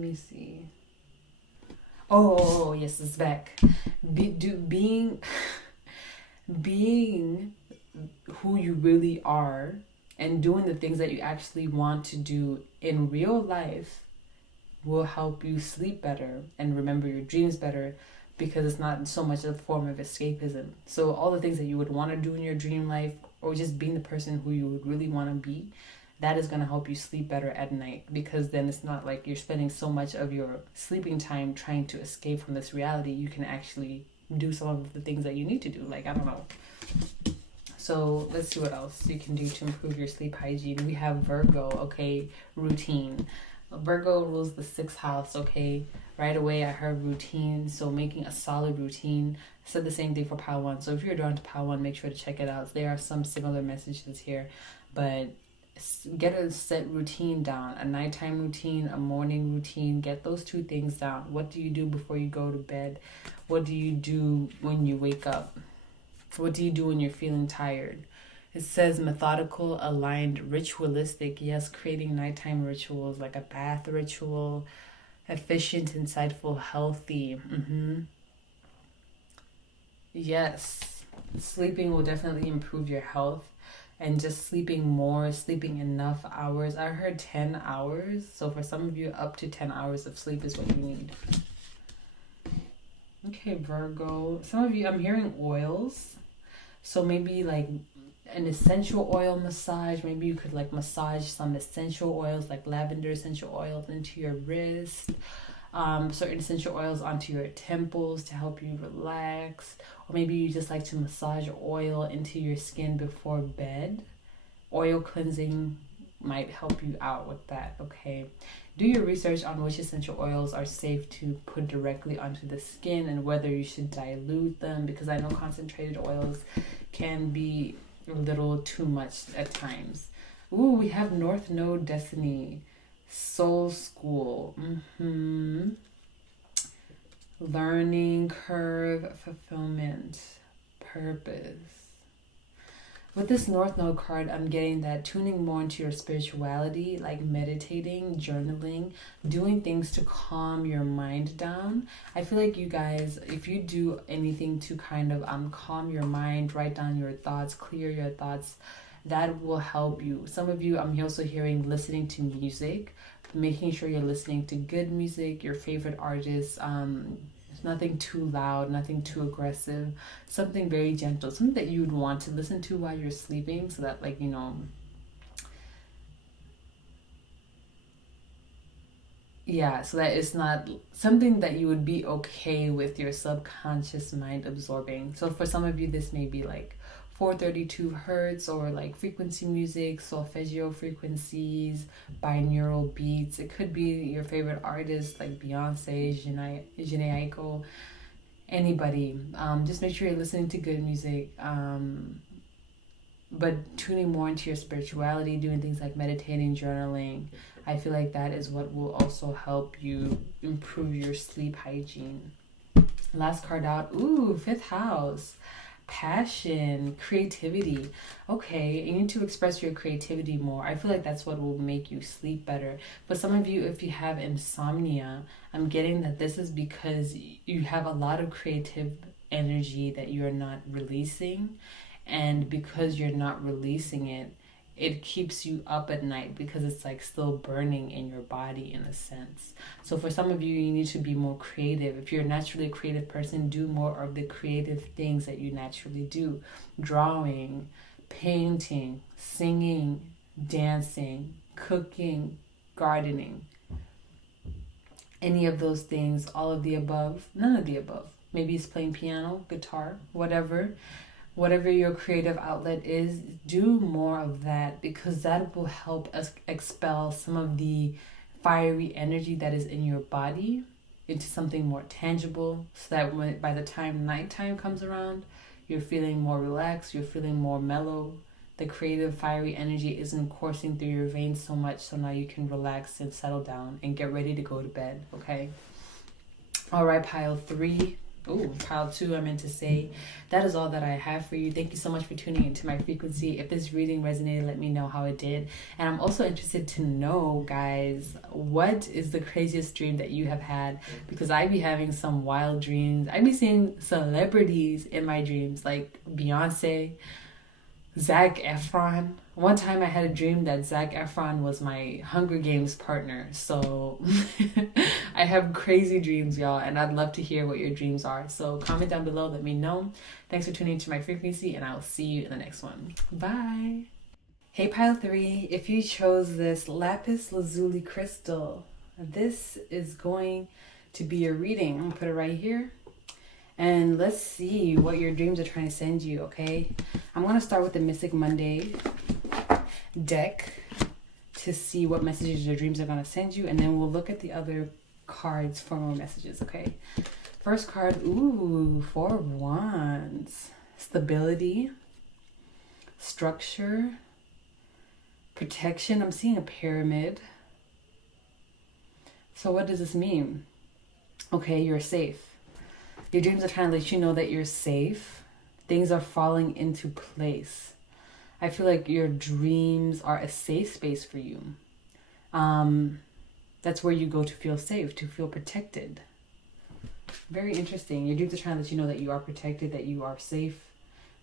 me see. Oh yes, it's back. Being who you really are and doing the things that you actually want to do in real life will help you sleep better and remember your dreams better, because it's not so much a form of escapism. So all the things that you would want to do in your dream life, or just being the person who you would really want to be, that is going to help you sleep better at night, because then it's not like you're spending so much of your sleeping time trying to escape from this reality. You can actually do some of the things that you need to do. Like, I don't know. So let's see what else you can do to improve your sleep hygiene. We have Virgo, okay, routine. Virgo rules the 6th house, okay. Right away I heard routine, so making a solid routine. I said the same thing for pile 1. So if you're drawn to pile 1, make sure to check it out. There are some similar messages here, but get a set routine down, a nighttime routine, a morning routine. Get those 2 things down. What do you do before you go to bed? What do you do when you wake up? What do you do when you're feeling tired? It says methodical, aligned, ritualistic. Yes, creating nighttime rituals like a bath ritual. Efficient, insightful, healthy. Yes, sleeping will definitely improve your health. And just sleeping more, sleeping enough hours. I heard 10 hours. So for some of you, up to 10 hours of sleep is what you need. Okay, Virgo. Some of you, I'm hearing oils. So maybe like an essential oil massage. Maybe you could like massage some essential oils like lavender essential oils into your wrist. Certain essential oils onto your temples to help you relax. Or maybe you just like to massage oil into your skin before bed. Oil cleansing might help you out with that, okay? Do your research on which essential oils are safe to put directly onto the skin and whether you should dilute them, because I know concentrated oils can be a little too much at times. Ooh, we have North Node Destiny, Soul School, learning curve, fulfillment, purpose. With this North Node card, I'm getting that tuning more into your spirituality, like meditating, journaling, doing things to calm your mind down. I feel like you guys, if you do anything to kind of calm your mind, write down your thoughts, clear your thoughts, that will help you. Some of you, I'm also hearing listening to music, making sure you're listening to good music, your favorite artists, nothing too loud, nothing too aggressive, something very gentle, something that you would want to listen to while you're sleeping, so that, like, you know, yeah, so that it's not something that you would be okay with your subconscious mind absorbing. So for some of you, this may be like 432 hertz or like frequency music, solfeggio frequencies, binaural beats. It could be your favorite artist like Beyonce, Jhené Aiko, anybody. Just make sure you're listening to good music, but tuning more into your spirituality, doing things like meditating, journaling. I feel like that is what will also help you improve your sleep hygiene. Last card out, ooh, 5th house. Passion, creativity. Okay, you need to express your creativity more. I feel like that's what will make you sleep better. But some of you, if you have insomnia, I'm getting that this is because you have a lot of creative energy that you're not releasing. And because you're not releasing it, it keeps you up at night because it's like still burning in your body in a sense. So for some of you, you need to be more creative. If you're naturally a creative person, do more of the creative things that you naturally do. Drawing, painting, singing, dancing, cooking, gardening. Any of those things, all of the above, none of the above. Maybe it's playing piano, guitar, whatever your creative outlet is, do more of that, because that will help us expel some of the fiery energy that is in your body into something more tangible, so that by the time nighttime comes around, you're feeling more relaxed, you're feeling more mellow. The creative fiery energy isn't coursing through your veins so much, so now you can relax and settle down and get ready to go to bed, okay? All right, pile 3. Pile 2, I meant to say. That is all that I have for you. Thank you so much for tuning into my frequency. If this reading resonated, let me know how it did. And I'm also interested to know, guys, what is the craziest dream that you have had? Because I be having some wild dreams. I be seeing celebrities in my dreams, like Beyonce, Zac Efron. One time I had a dream that Zac Efron was my Hunger Games partner. So I have crazy dreams, y'all, and I'd love to hear what your dreams are. So comment down below, let me know. Thanks for tuning into my frequency, and I'll see you in the next one. Bye. Hey, pile 3, if you chose this Lapis Lazuli crystal, this is going to be your reading. I'm gonna put it right here. And let's see what your dreams are trying to send you, okay? I'm going to start with the Mystic Monday deck to see what messages your dreams are going to send you. And then we'll look at the other cards for more messages, okay? First card, 4 of Wands. Stability, structure, protection. I'm seeing a pyramid. So what does this mean? Okay, you're safe. Your dreams are trying to let you know that you're safe. Things are falling into place. I feel like your dreams are a safe space for you. That's where you go to feel safe, to feel protected. Very interesting. Your dreams are trying to let you know that you are protected, that you are safe,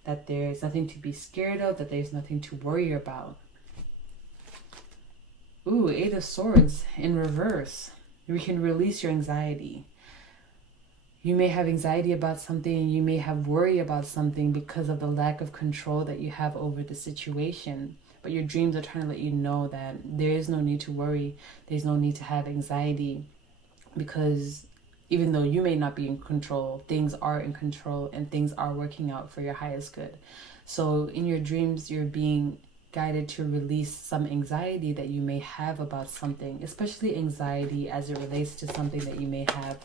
that there's nothing to be scared of, that there's nothing to worry about. 8 of Swords in reverse. You can release your anxiety. You may have anxiety about something, you may have worry about something because of the lack of control that you have over the situation. But your dreams are trying to let you know that there is no need to worry. There's no need to have anxiety, because even though you may not be in control, things are in control and things are working out for your highest good. So in your dreams, you're being guided to release some anxiety that you may have about something, especially anxiety as it relates to something that you may have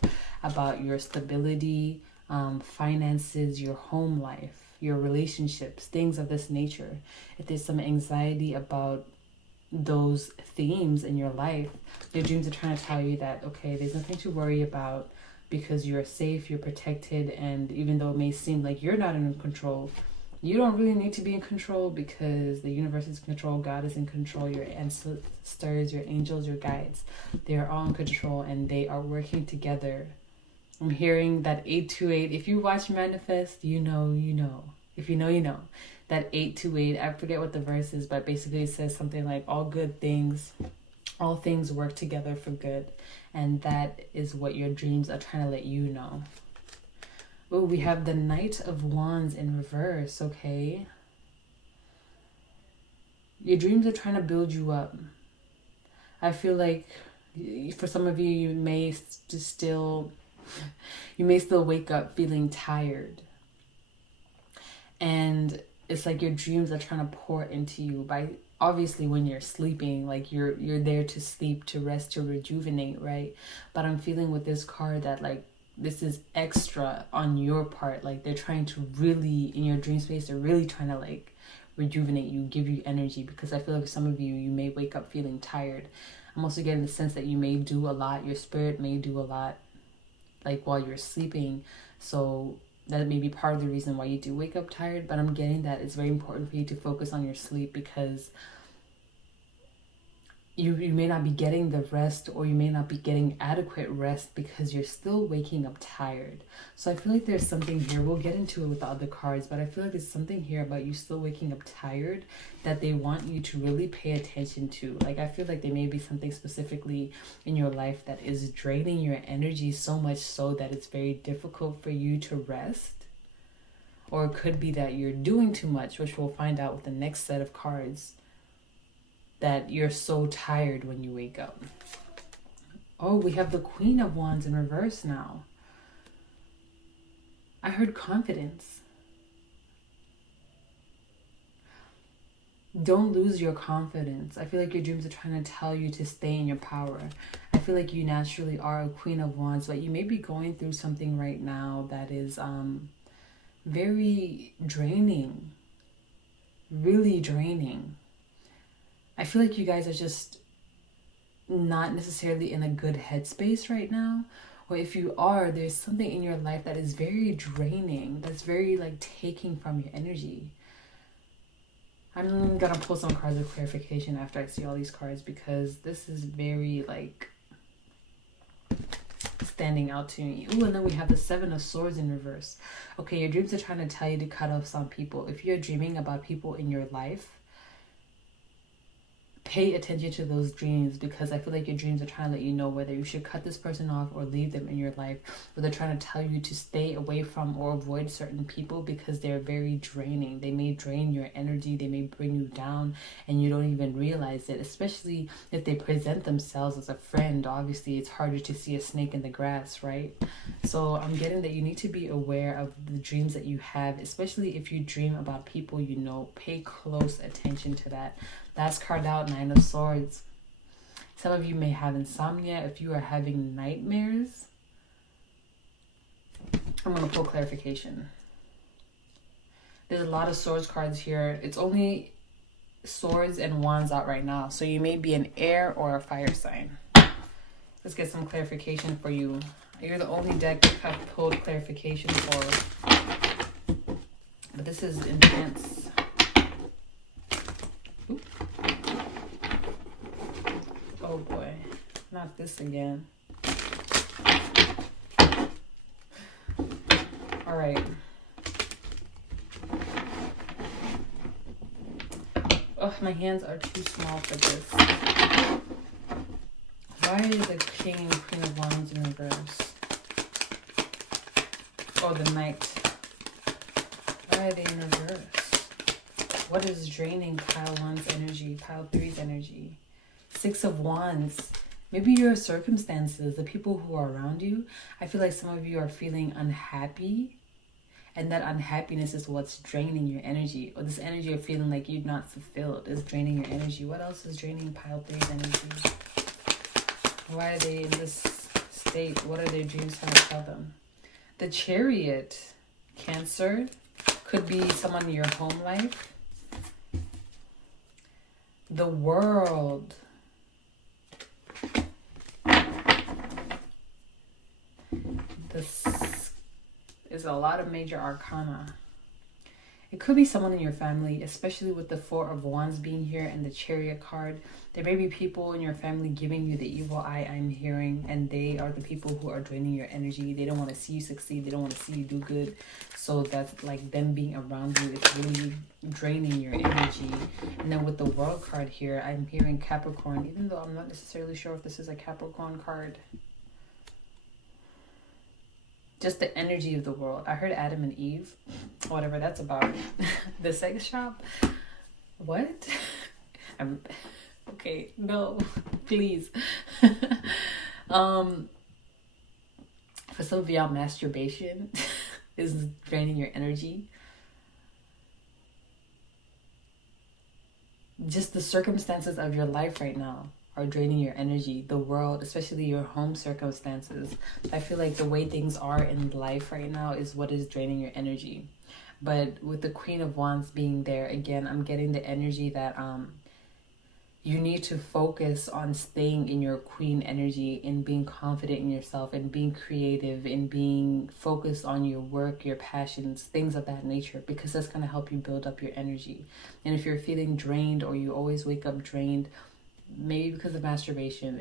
about your stability, finances, your home life, your relationships, things of this nature. If there's some anxiety about those themes in your life, your dreams are trying to tell you that, okay, there's nothing to worry about because you're safe, you're protected, and even though it may seem like you're not in control, You don't really need to be in control because the universe is in control, God is in control, your ancestors, your angels, your guides, they are all in control and they are working together. I'm hearing that 828. If you watch Manifest, you know. If you know, you know. That 828, I forget what the verse is, but basically it says something like all things work together for good. And that is what your dreams are trying to let you know. Oh, we have the Knight of Wands in reverse, okay? Your dreams are trying to build you up. I feel like for some of you, you may still wake up feeling tired. And it's like your dreams are trying to pour into you by, obviously when you're sleeping, like you're there to sleep, to rest, to rejuvenate, right? But I'm feeling with this card that like this is extra on your part. Like they're trying to really, in your dream space, they're really trying to like rejuvenate you, give you energy, because I feel like some of you may wake up feeling tired. I'm also getting the sense that you may do a lot, your spirit may do a lot like while you're sleeping. So that may be part of the reason why you do wake up tired, but I'm getting that it's very important for you to focus on your sleep because you may not be getting the rest, or you may not be getting adequate rest because you're still waking up tired. So I feel like there's something here. We'll get into it with the other cards, but I feel like there's something here about you still waking up tired that they want you to really pay attention to. Like I feel like there may be something specifically in your life that is draining your energy so much so that it's very difficult for you to rest. Or it could be that you're doing too much, which we'll find out with the next set of cards, that you're so tired when you wake up. Oh, we have the Queen of Wands in reverse now. I heard confidence. Don't lose your confidence. I feel like your dreams are trying to tell you to stay in your power. I feel like you naturally are a Queen of Wands, but you may be going through something right now that is very draining. Really draining. I feel like you guys are just not necessarily in a good headspace right now. Or if you are, there's something in your life that is very draining. That's very like taking from your energy. I'm gonna pull some cards of clarification after I see all these cards because this is very like standing out to me. Ooh, and then we have the Seven of Swords in reverse. Okay, your dreams are trying to tell you to cut off some people. If you're dreaming about people in your life, pay attention to those dreams, because I feel like your dreams are trying to let you know whether you should cut this person off or leave them in your life, or they're trying to tell you to stay away from or avoid certain people because they're very draining. They may drain your energy, they may bring you down and you don't even realize it, especially if they present themselves as a friend. Obviously it's harder to see a snake in the grass, right? So I'm getting that you need to be aware of the dreams that you have, especially if you dream about people you know. Pay close attention to that. Last card out, Nine of Swords. Some of you may have insomnia. If you are having nightmares, I'm going to pull clarification. There's a lot of swords cards here. It's only swords and wands out right now. So you may be an air or a fire sign. Let's get some clarification for you. You're the only deck that I've pulled clarification for. But this is intense. Oh boy, not this again. All right. Oh, my hands are too small for this. Why is the King and Queen of Wands in reverse? Oh, the Knight. Why are they in reverse? What is draining pile 1's energy, pile 3's energy? Six of Wands. Maybe your circumstances, the people who are around you. I feel like some of you are feeling unhappy, and that unhappiness is what's draining your energy. Or this energy of feeling like you're not fulfilled is draining your energy. What else is draining pile 3's energy? Why are they in this state? What are their dreams trying to tell them? The Chariot, Cancer, could be someone in your home life. The World. This is a lot of major arcana. It could be someone in your family, especially with the Four of Wands being here and the Chariot card. There may be people in your family giving you the evil eye, I'm hearing, and they are the people who are draining your energy. They don't want to see you succeed. They don't want to see you do good. So that's like them being around you. It's really draining your energy. And then with the World card here, I'm hearing Capricorn, even though I'm not necessarily sure if this is a Capricorn card. Just the energy of the world. I heard Adam and Eve, whatever that's about. The sex shop. What? Okay, no, please. For some of y'all, masturbation is draining your energy. Just the circumstances of your life right now are draining your energy. The world, especially your home circumstances. I feel like the way things are in life right now is what is draining your energy. But with the Queen of Wands being there, again, I'm getting the energy that you need to focus on staying in your queen energy and being confident in yourself and being creative and being focused on your work, your passions, things of that nature, because that's going to help you build up your energy. And if you're feeling drained or you always wake up drained, maybe because of masturbation,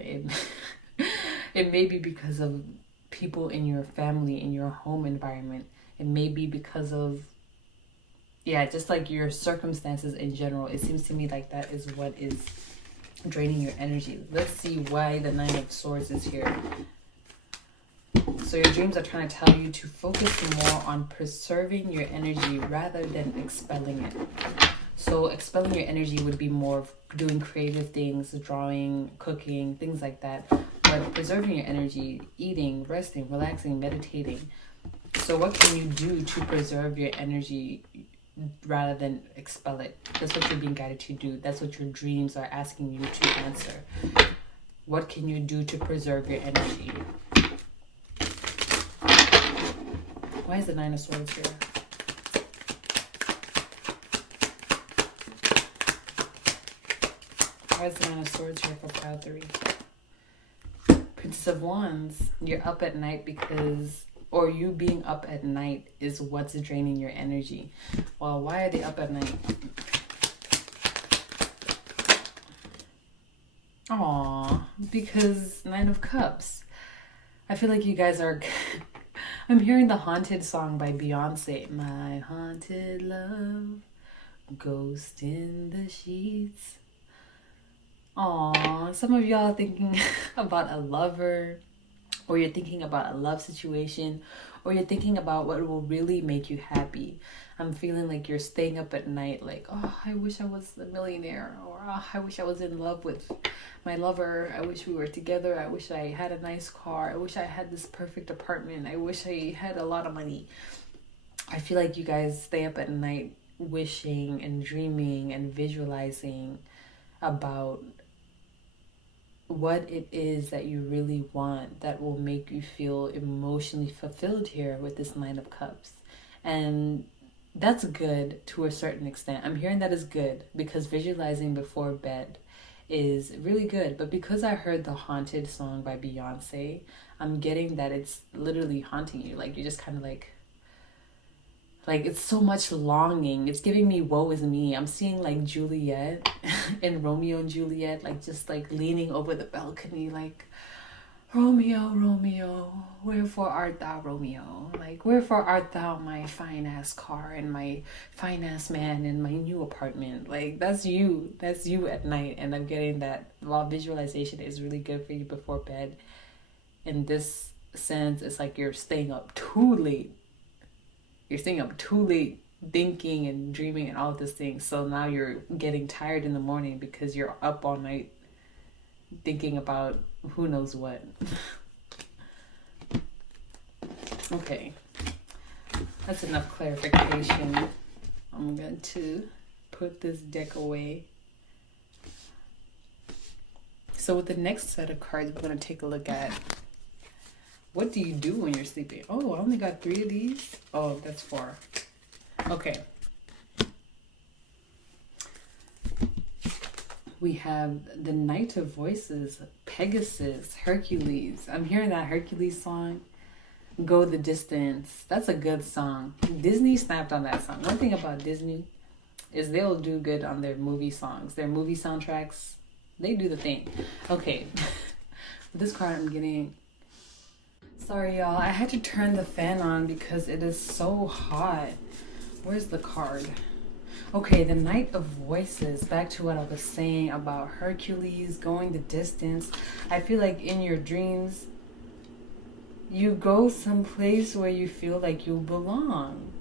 it may be because of people in your family, in your home environment. It may be because of, yeah, just like your circumstances in general. It seems to me like that is what is draining your energy. Let's see why the Nine of Swords is here. So your dreams are trying to tell you to focus more on preserving your energy rather than expelling it. So expelling your energy would be more of doing creative things, drawing, cooking, things like that. But preserving your energy, eating, resting, relaxing, meditating. So what can you do to preserve your energy rather than expel it? That's what you're being guided to do. That's what your dreams are asking you to answer. What can you do to preserve your energy? Why is the Nine of Swords here? Why is the Nine of Swords here for pile 3? Princess of Wands, you're up at night because, or you being up at night is what's draining your energy. Well, why are they up at night? Aww, because Nine of Cups. I feel like you guys are... I'm hearing the Haunted song by Beyonce. My haunted love, ghost in the sheets. Aww, some of y'all are thinking about a lover, or you're thinking about a love situation, or you're thinking about what will really make you happy. I'm feeling like you're staying up at night like, oh, I wish I was a millionaire, or oh, I wish I was in love with my lover. I wish we were together. I wish I had a nice car. I wish I had this perfect apartment. I wish I had a lot of money. I feel like you guys stay up at night wishing and dreaming and visualizing about what it is that you really want that will make you feel emotionally fulfilled here with this Nine of Cups. And that's good to a certain extent. I'm hearing that is good because visualizing before bed is really good. But because I heard the Haunted song by Beyonce, I'm getting that it's literally haunting you. Like you're just kind of like it's so much longing. It's giving me woe is me. I'm seeing like Juliet and Romeo and Juliet, like just like leaning over the balcony, like, Romeo, Romeo, wherefore art thou, Romeo? Like, wherefore art thou my fine ass car and my fine ass man and my new apartment? Like, that's you. That's you at night. And I'm getting that while visualization is really good for you before bed, in this sense, it's like you're staying up too late. You're staying up too late thinking and dreaming and all of these things. So now you're getting tired in the morning because you're up all night thinking about who knows what. Okay. That's enough clarification. I'm going to put this deck away. So with the next set of cards, we're going to take a look at what do you do when you're sleeping? Oh, I only got 3 of these. Oh, that's 4. Okay. We have the Knight of Voices, Pegasus, Hercules. I'm hearing that Hercules song. Go the Distance. That's a good song. Disney snapped on that song. One thing about Disney is they'll do good on their movie songs. Their movie soundtracks, they do the thing. Okay. This card I'm getting... Sorry, y'all. I had to turn the fan on because it is so hot. Where's the card? Okay, the Knight of Voices. Back to what I was saying about Hercules going the distance. I feel like in your dreams, you go someplace where you feel like you belong.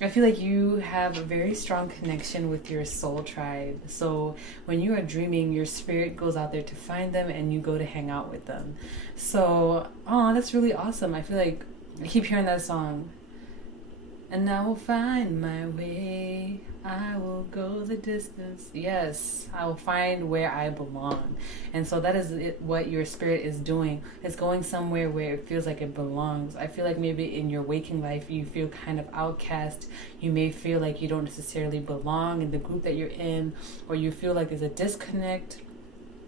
I feel like you have a very strong connection with your soul tribe. So when you are dreaming, your spirit goes out there to find them and you go to hang out with them. So, oh, that's really awesome. I feel like I keep hearing that song. And I will find my way. I will go the distance. Yes, I will find where I belong. And so that is what your spirit is doing. It's going somewhere where it feels like it belongs. I feel like maybe in your waking life, you feel kind of outcast. You may feel like you don't necessarily belong in the group that you're in, or you feel like there's a disconnect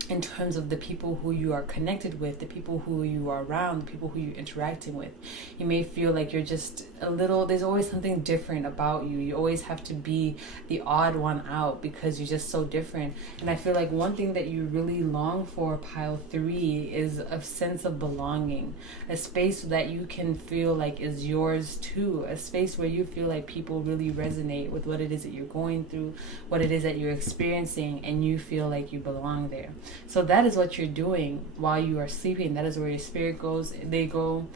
in terms of the people who you are connected with, the people who you are around, the people who you're interacting with. You may feel like you're just a little, there's always something different about you. You always have to be the odd one out because you're just so different. And I feel like one thing that you really long for, pile 3, is a sense of belonging. A space that you can feel like is yours too. A space where you feel like people really resonate with what it is that you're going through, what it is that you're experiencing, and you feel like you belong there. So that is what you're doing while you are sleeping. That is where your spirit goes. Your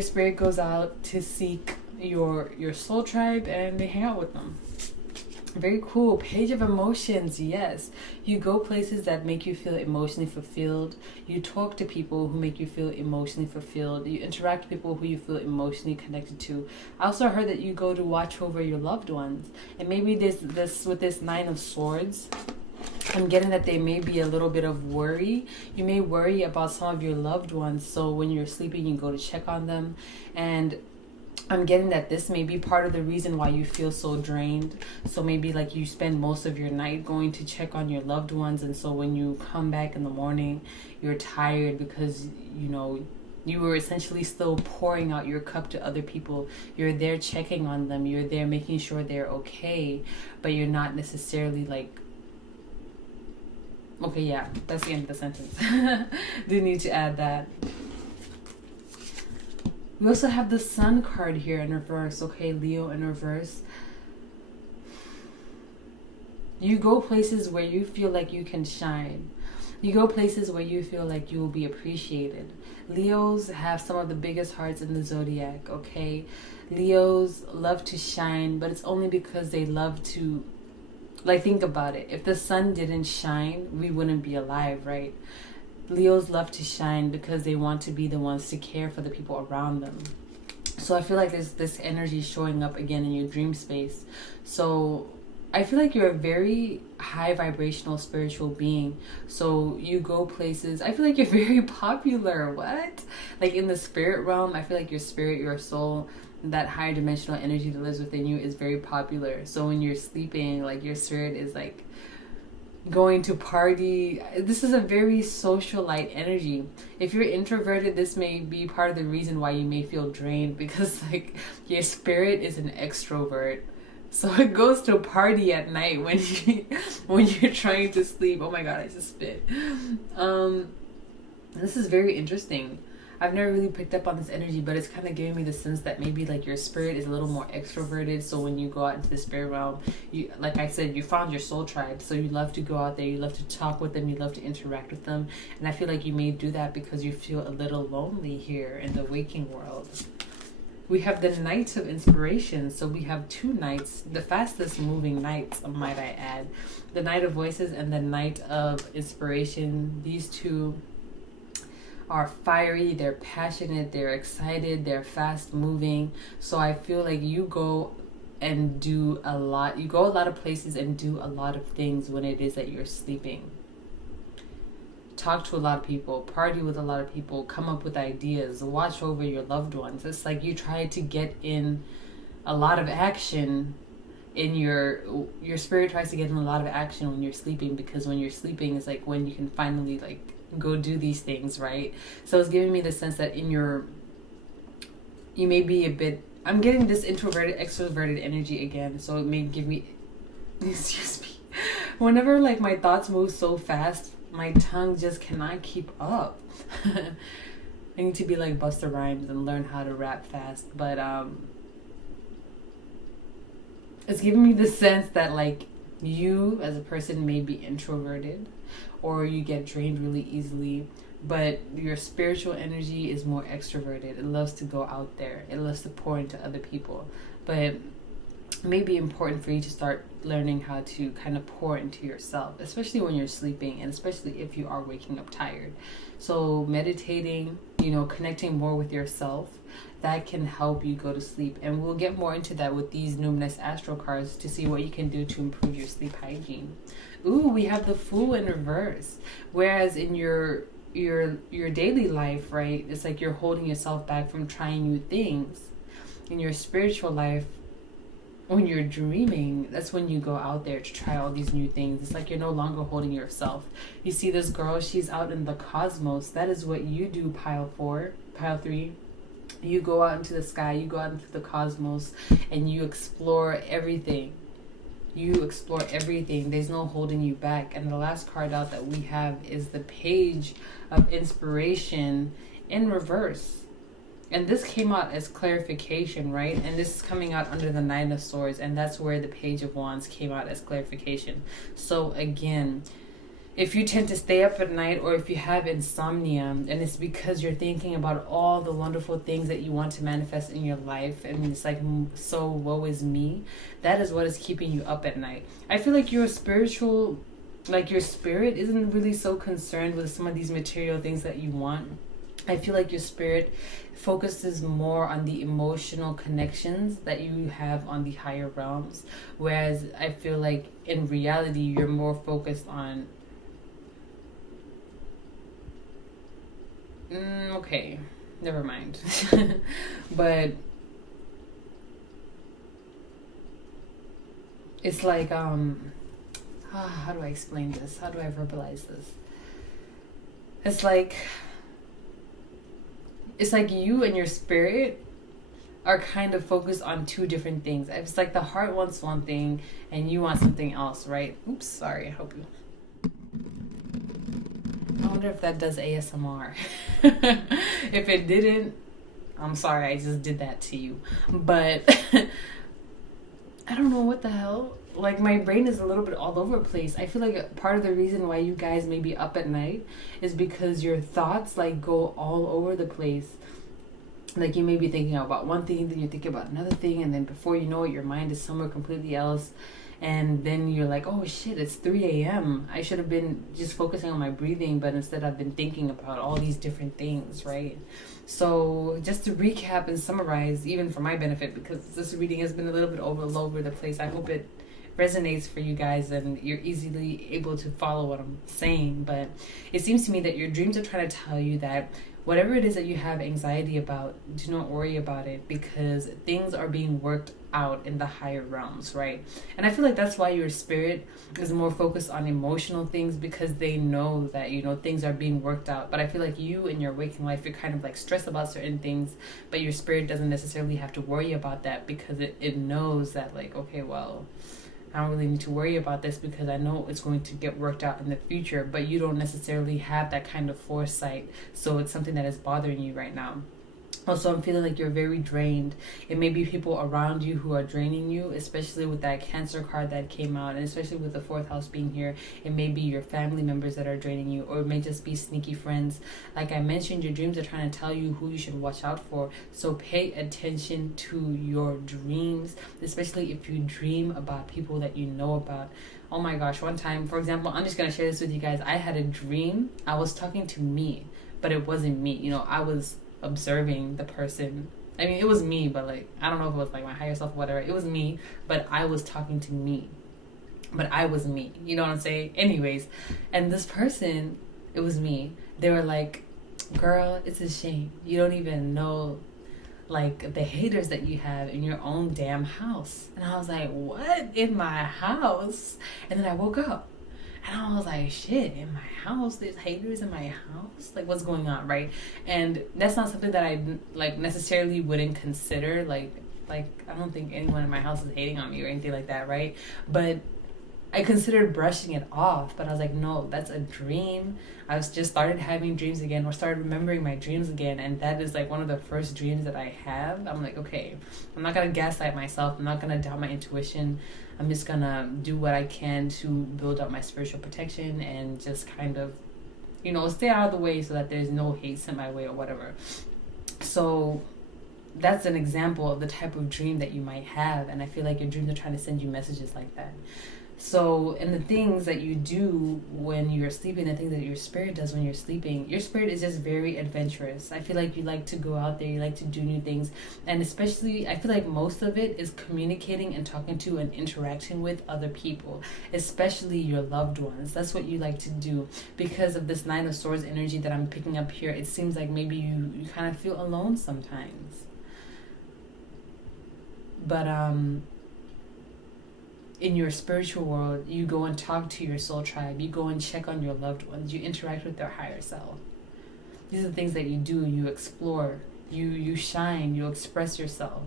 spirit goes out to seek your soul tribe and they hang out with them. Very cool. Page of Emotions. Yes. You go places that make you feel emotionally fulfilled. You talk to people who make you feel emotionally fulfilled. You interact with people who you feel emotionally connected to. I also heard that you go to watch over your loved ones. And maybe this with this 9 of Swords, I'm getting that there may be a little bit of worry. You may worry about some of your loved ones. So when you're sleeping, you go to check on them. And I'm getting that this may be part of the reason why you feel so drained. So maybe like you spend most of your night going to check on your loved ones. And so when you come back in the morning, you're tired because, you were essentially still pouring out your cup to other people. You're there checking on them. You're there making sure they're okay. But you're not necessarily like... Okay, yeah, that's the end of the sentence. Do need to add that. We also have the Sun card here in reverse. Okay, Leo in reverse. You go places where you feel like you can shine. You go places where you feel like you will be appreciated. Leos have some of the biggest hearts in the zodiac, okay? Leos love to shine, but it's only because they love to... Like, think about it. If the sun didn't shine, we wouldn't be alive, right? Leos love to shine because they want to be the ones to care for the people around them. So I feel like there's this energy showing up again in your dream space. So I feel like you're a very high vibrational spiritual being. So you go places. I feel like you're very popular. What? Like in the spirit realm, I feel like your spirit, your soul, that higher dimensional energy that lives within you is very popular. So when you're sleeping, like your spirit is like going to party. This is a very socialite energy. If you're introverted, this may be part of the reason why you may feel drained, because like your spirit is an extrovert. So it goes to party at night when you're trying to sleep. Oh my god, I just spit. This is very interesting. I've never really picked up on this energy, but it's kind of giving me the sense that maybe like your spirit is a little more extroverted. So when you go out into the spirit realm, you, like I said, you found your soul tribe. So you love to go out there, you love to talk with them, you love to interact with them. And I feel like you may do that because you feel a little lonely here in the waking world. We have the Knights of Inspiration. So we have 2 knights, the fastest moving knights, might I add. The Knight of Voices and the Knight of Inspiration. These two are fiery, they're passionate, they're excited, they're fast moving. So I feel like you go and do a lot. You go a lot of places and do a lot of things when it is that you're sleeping. Talk to a lot of people, party with a lot of people, come up with ideas, watch over your loved ones. It's like you try to get in a lot of action in your spirit tries to get in a lot of action when you're sleeping, because when you're sleeping is like when you can finally like go do these things, right? So it's giving me the sense that in your you may be a bit, I'm getting this introverted, extroverted energy again. So it may give me, excuse me, whenever like my thoughts move so fast, my tongue just cannot keep up. I need to be like Busta Rhymes and learn how to rap fast. But it's giving me the sense that like you as a person may be introverted, or you get drained really easily, but your spiritual energy is more extroverted. It loves to go out there. It loves to pour into other people. But it may be important for you to start learning how to kind of pour into yourself, especially when you're sleeping, and especially if you are waking up tired. So meditating, connecting more with yourself, that can help you go to sleep. And we'll get more into that with these numinous astro cards to see what you can do to improve your sleep hygiene. Ooh, we have the Fool in reverse. Whereas in your daily life, right, it's like you're holding yourself back from trying new things. In your spiritual life, when you're dreaming, that's when you go out there to try all these new things. It's like you're no longer holding yourself. You see this girl, she's out in the cosmos. That is what you do, pile 3. You go out into the sky, you go out into the cosmos, and you explore everything. There's no holding you back. And the last card out that we have is the Page of Inspiration in reverse. And this came out as clarification, right? And this is coming out under the Nine of Swords, and that's where the Page of Wands came out as clarification. So again, if you tend to stay up at night, or if you have insomnia, and it's because you're thinking about all the wonderful things that you want to manifest in your life, and it's like, so woe is me, that is what is keeping you up at night. I feel like your spiritual, like your spirit isn't really so concerned with some of these material things that you want. I feel like your spirit focuses more on the emotional connections that you have on the higher realms. Whereas I feel like in reality, you're more focused on... okay, never mind. But it's like, how do I explain this? How do I verbalize this? It's like you and your spirit are kind of focused on two different things. It's like the heart wants one thing and you want something else, right? Oops, sorry. I hope you... I wonder if that does ASMR. If it didn't, I'm sorry, I just did that to you. But I don't know what the hell. Like, my brain is a little bit all over the place. I feel like part of the reason why you guys may be up at night is because your thoughts like go all over the place. Like, you may be thinking about one thing, then you're thinking about another thing, and then before you know it, your mind is somewhere completely else. And then you're like, oh shit, it's 3 a.m. I should have been just focusing on my breathing, but instead I've been thinking about all these different things, right? So just to recap and summarize, even for my benefit, because this reading has been a little bit all over the place, I hope it resonates for you guys and you're easily able to follow what I'm saying. But it seems to me that your dreams are trying to tell you that whatever it is that you have anxiety about, do not worry about it, because things are being worked out in the higher realms, right? And I feel like that's why your spirit is more focused on emotional things, because they know that, things are being worked out. But I feel like you in your waking life, you're kind of like stressed about certain things, but your spirit doesn't necessarily have to worry about that, because it knows that, like, okay, well, I don't really need to worry about this because I know it's going to get worked out in the future. But you don't necessarily have that kind of foresight, so it's something that is bothering you right now. Also, I'm feeling like you're very drained. It may be people around you who are draining you, especially with that Cancer card that came out, and especially with the 4th house being here. It may be your family members that are draining you, or it may just be sneaky friends. Like I mentioned, your dreams are trying to tell you who you should watch out for. So pay attention to your dreams, especially if you dream about people that you know about. Oh my gosh, one time, for example, I'm just going to share this with you guys. I had a dream. I was talking to me, but it wasn't me. I was observing the person. I mean, it was me, but like, I don't know if it was like my higher self or whatever. It was me, but I was talking to me. But I was me. You know what I'm saying? Anyways, and this person, it was me. They were like, girl, it's a shame. You don't even know like the haters that you have in your own damn house. And I was like, what? In my house? And then I woke up. And I was like, shit, in my house, there's haters in my house? Like, what's going on, right? And that's not something that I, like, necessarily wouldn't consider. Like, I don't think anyone in my house is hating on me or anything like that, right? But I considered brushing it off, but I was like, no, that's a dream. I was just started having dreams again, or started remembering my dreams again, and that is like one of the first dreams that I have. I'm like, okay, I'm not gonna gaslight myself. I'm not gonna doubt my intuition. I'm just gonna do what I can to build up my spiritual protection and just kind of, you know, stay out of the way so that there's no hate sent my way or whatever. So that's an example of the type of dream that you might have, and I feel like your dreams are trying to send you messages like that. So, and the things that you do when you're sleeping, the things that your spirit does when you're sleeping, your spirit is just very adventurous. I feel like you like to go out there, you like to do new things. And especially, I feel like most of it is communicating and talking to and interacting with other people, especially your loved ones. That's what you like to do. Because of this Nine of Swords energy that I'm picking up here, it seems like maybe you kind of feel alone sometimes. But, in your spiritual world, you go and talk to your soul tribe. You go and check on your loved ones. You interact with their higher self. These are the things that you do. You explore. You shine. You express yourself.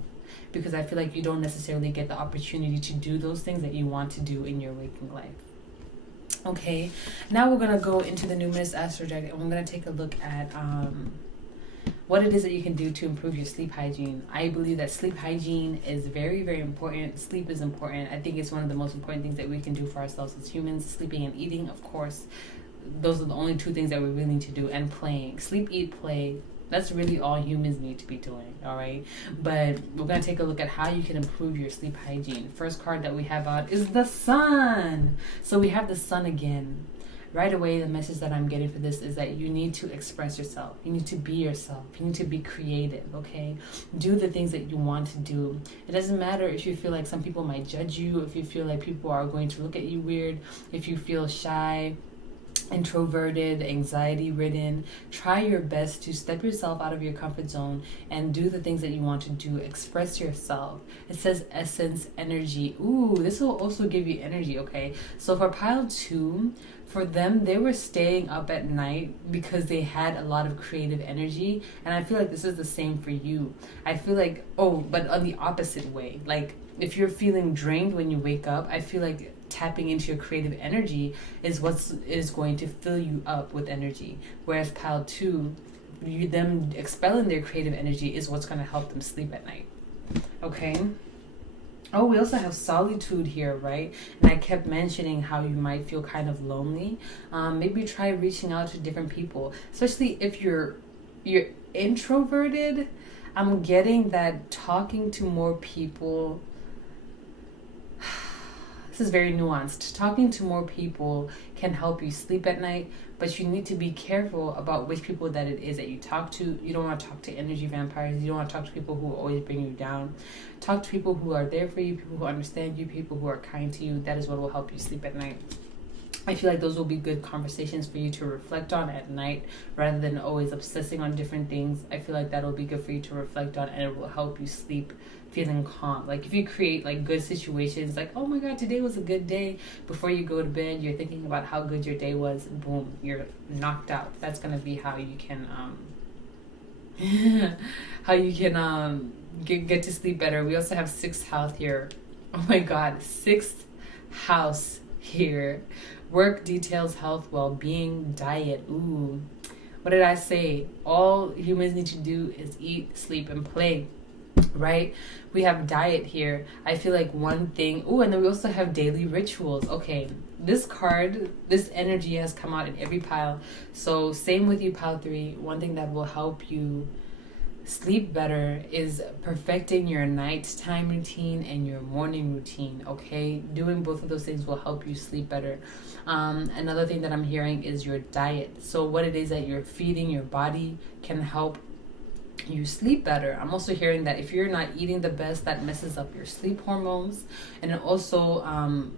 Because I feel like you don't necessarily get the opportunity to do those things that you want to do in your waking life. Okay, now we're going to go into the numinous astro deck, and we're going to take a look at what it is that you can do to improve your sleep hygiene. I believe that sleep hygiene is very, very important. Sleep is important. I think it's one of the most important things that we can do for ourselves as humans. Sleeping and eating, of course. Those are the only two things that we really need to do. And playing. Sleep, eat, play. That's really all humans need to be doing, all right? But we're going to take a look at how you can improve your sleep hygiene. First card that we have out is the Sun. So we have the Sun again. Right away, the message that I'm getting for this is that you need to express yourself. You need to be yourself. You need to be creative, okay? Do the things that you want to do. It doesn't matter if you feel like some people might judge you, if you feel like people are going to look at you weird, if you feel shy, introverted, anxiety-ridden. Try your best to step yourself out of your comfort zone and do the things that you want to do. Express yourself. It says essence, energy. Ooh, this will also give you energy, okay? So for pile 2, for them, they were staying up at night because they had a lot of creative energy. And I feel like this is the same for you. I feel like, but on the opposite way. Like, if you're feeling drained when you wake up, I feel like tapping into your creative energy is what is going to fill you up with energy. Whereas pile 2, them expelling their creative energy is what's going to help them sleep at night. Okay? Oh, we also have solitude here, right? And I kept mentioning how you might feel kind of lonely. Maybe try reaching out to different people, especially if you're introverted. I'm getting that talking to more people. This is very nuanced. Talking to more people can help you sleep at night, but you need to be careful about which people that it is that you talk to. You don't want to talk to energy vampires. You don't want to talk to people who will always bring you down. Talk to people who are there for you, people who understand you, people who are kind to you. That is what will help you sleep at night. I feel like those will be good conversations for you to reflect on at night rather than always obsessing on different things. I feel like that'll be good for you to reflect on, and it will help you sleep feeling calm. Like if you create like good situations, like, oh my God, today was a good day. Before you go to bed, you're thinking about how good your day was. Boom, you're knocked out. That's going to be how you can, get to sleep better. We also have 6th house here. Oh my God, 6th house here. Work, details, health, well-being, diet. Ooh, what did I say? All humans need to do is eat, sleep, and play, right? We have diet here. I feel like one thing. Ooh, and then we also have daily rituals. Okay, this card, this energy has come out in every pile. So same with you, pile 3. One thing that will help you sleep better is perfecting your nighttime routine and your morning routine, okay? Doing both of those things will help you sleep better. Another thing that I'm hearing is your diet. So what it is that you're feeding your body can help you sleep better. I'm also hearing that if you're not eating the best, that messes up your sleep hormones, and it also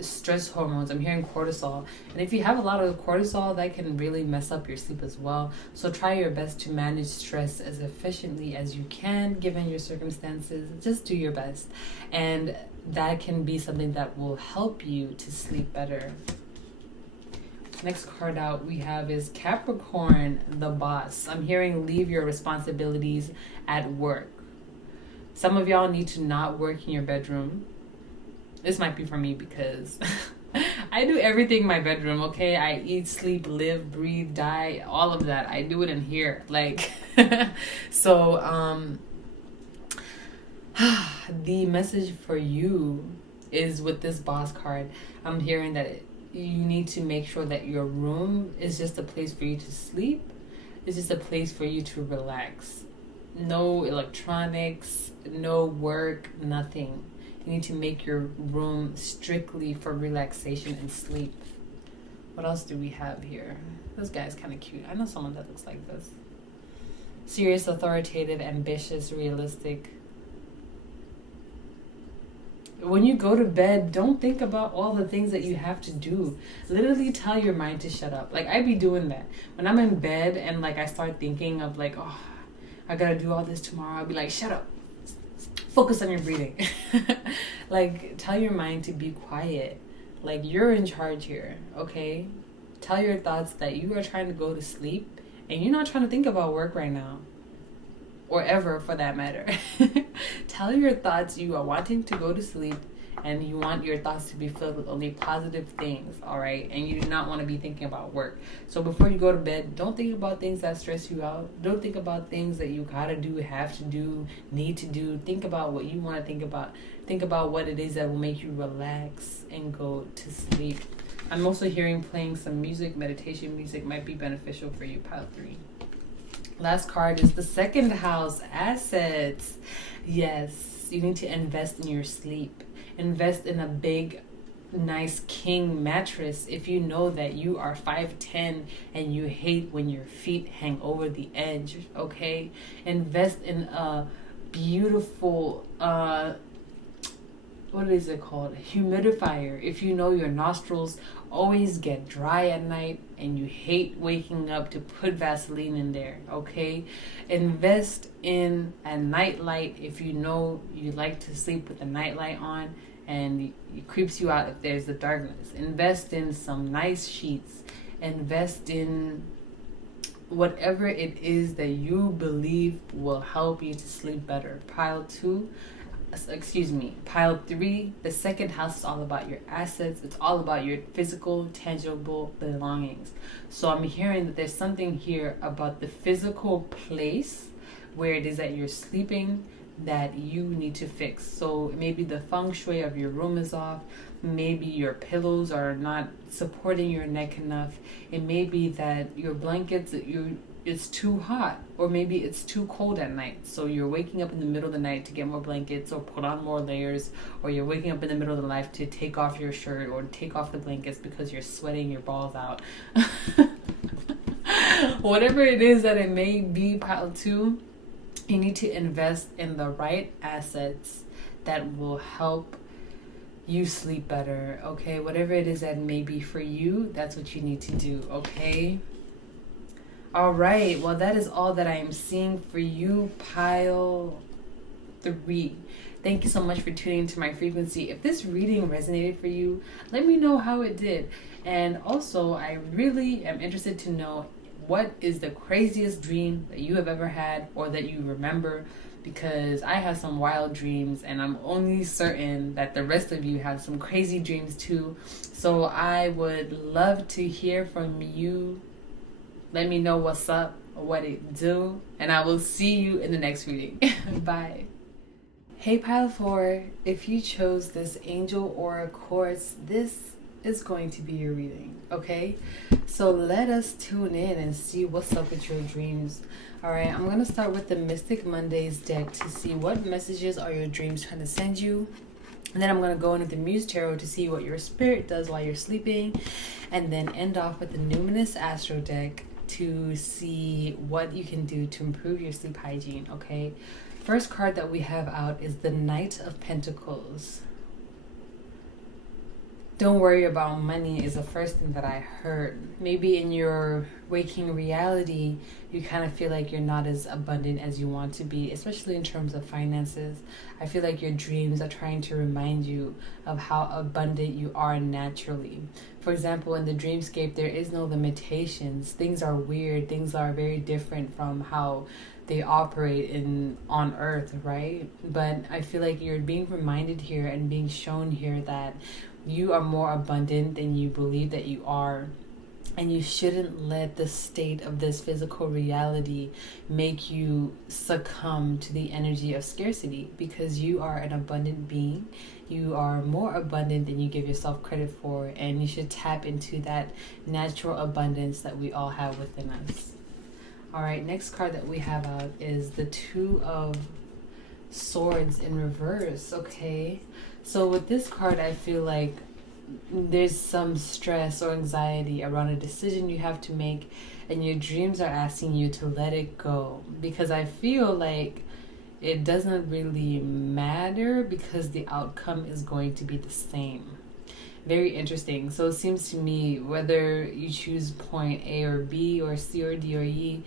stress hormones. I'm hearing cortisol, and if you have a lot of cortisol, that can really mess up your sleep as well. So try your best to manage stress as efficiently as you can given your circumstances. Just do your best, and that can be something that will help you to sleep better. Next card out we have is Capricorn, the boss. I'm hearing leave your responsibilities at work. Some of y'all need to not work in your bedroom. This might be for me because I do everything in my bedroom, okay? I eat, sleep, live, breathe, die, all of that. I do it in here. Like, so, the message for you is with this boss card. I'm hearing that you need to make sure that your room is just a place for you to sleep. It's just a place for you to relax. No electronics, no work, nothing. You need to make your room strictly for relaxation and sleep. What else do we have here? This guy's kind of cute. I know someone that looks like this. Serious, authoritative, ambitious, realistic. When you go to bed, don't think about all the things that you have to do. Literally tell your mind to shut up. Like, I be doing that. When I'm in bed and like I start thinking of like, oh, I gotta do all this tomorrow, I'll be like, shut up. Focus on your breathing. Like, tell your mind to be quiet. Like, you're in charge here, okay? Tell your thoughts that you are trying to go to sleep and you're not trying to think about work right now. Or ever, for that matter. Tell your thoughts you are wanting to go to sleep and you want your thoughts to be filled with only positive things, all right? And you do not want to be thinking about work. So before you go to bed, don't think about things that stress you out. Don't think about things that you gotta do, have to do, need to do. Think about what you want to think about. Think about what it is that will make you relax and go to sleep. I'm also hearing playing some music. Meditation music might be beneficial for you, pile 3. Last card is the second house, assets. Yes, you need to invest in your sleep. Invest in a big, nice king mattress. If you know that you are 5'10" and you hate when your feet hang over the edge, okay? Invest in a beautiful, what is it called? Humidifier. If you know your nostrils always get dry at night and you hate waking up, to put Vaseline in there, okay? Invest in a nightlight if you know you like to sleep with the nightlight on and it creeps you out if there's the darkness. Invest in some nice sheets. Invest in whatever it is that you believe will help you to sleep better. Pile 3, the second house is all about your assets. It's all about your physical, tangible belongings. So I'm hearing that there's something here about the physical place where it is that you're sleeping that you need to fix. So maybe the feng shui of your room is off. Maybe your pillows are not supporting your neck enough. It may be that your blankets, it's too hot, or maybe it's too cold at night. So you're waking up in the middle of the night to get more blankets or put on more layers, or you're waking up in the middle of the night to take off your shirt or take off the blankets because you're sweating your balls out. Whatever it is that it may be, pile 2, you need to invest in the right assets that will help you sleep better, okay? Whatever it is that may be for you, that's what you need to do, okay? All right, well, that is all that I am seeing for you, pile 3. Thank you so much for tuning into my frequency. If this reading resonated for you, let me know how it did. And also, I really am interested to know what is the craziest dream that you have ever had or that you remember, because I have some wild dreams and I'm only certain that the rest of you have some crazy dreams too. So I would love to hear from you. Let me know what's up, what it do, and I will see you in the next reading. Bye. Hey pile 4, if you chose this angel or a quartz, this is going to be your reading, okay? So let us tune in and see what's up with your dreams. All right, I'm going to start with the Mystic Mondays deck to see what messages are your dreams trying to send you. And then I'm going to go into the Muse Tarot to see what your spirit does while you're sleeping. And then end off with the Numinous Astro deck to see what you can do to improve your sleep hygiene, okay? First card that we have out is the Knight of Pentacles. Don't worry about money is the first thing that I heard. Maybe in your waking reality, you kind of feel like you're not as abundant as you want to be, especially in terms of finances. I feel like your dreams are trying to remind you of how abundant you are naturally. For example, in the dreamscape, there is no limitations. Things are weird. Things are very different from how they operate on earth, right? But I feel like you're being reminded here and being shown here that you are more abundant than you believe that you are. And you shouldn't let the state of this physical reality make you succumb to the energy of scarcity, because you are an abundant being. You are more abundant than you give yourself credit for, and you should tap into that natural abundance that we all have within us. All right, next card that we have out is the Two of Swords in reverse, okay? So with this card, I feel like there's some stress or anxiety around a decision you have to make, and your dreams are asking you to let it go, because I feel like it doesn't really matter because the outcome is going to be the same. Very interesting. So it seems to me, whether you choose point A or B or C or D or E,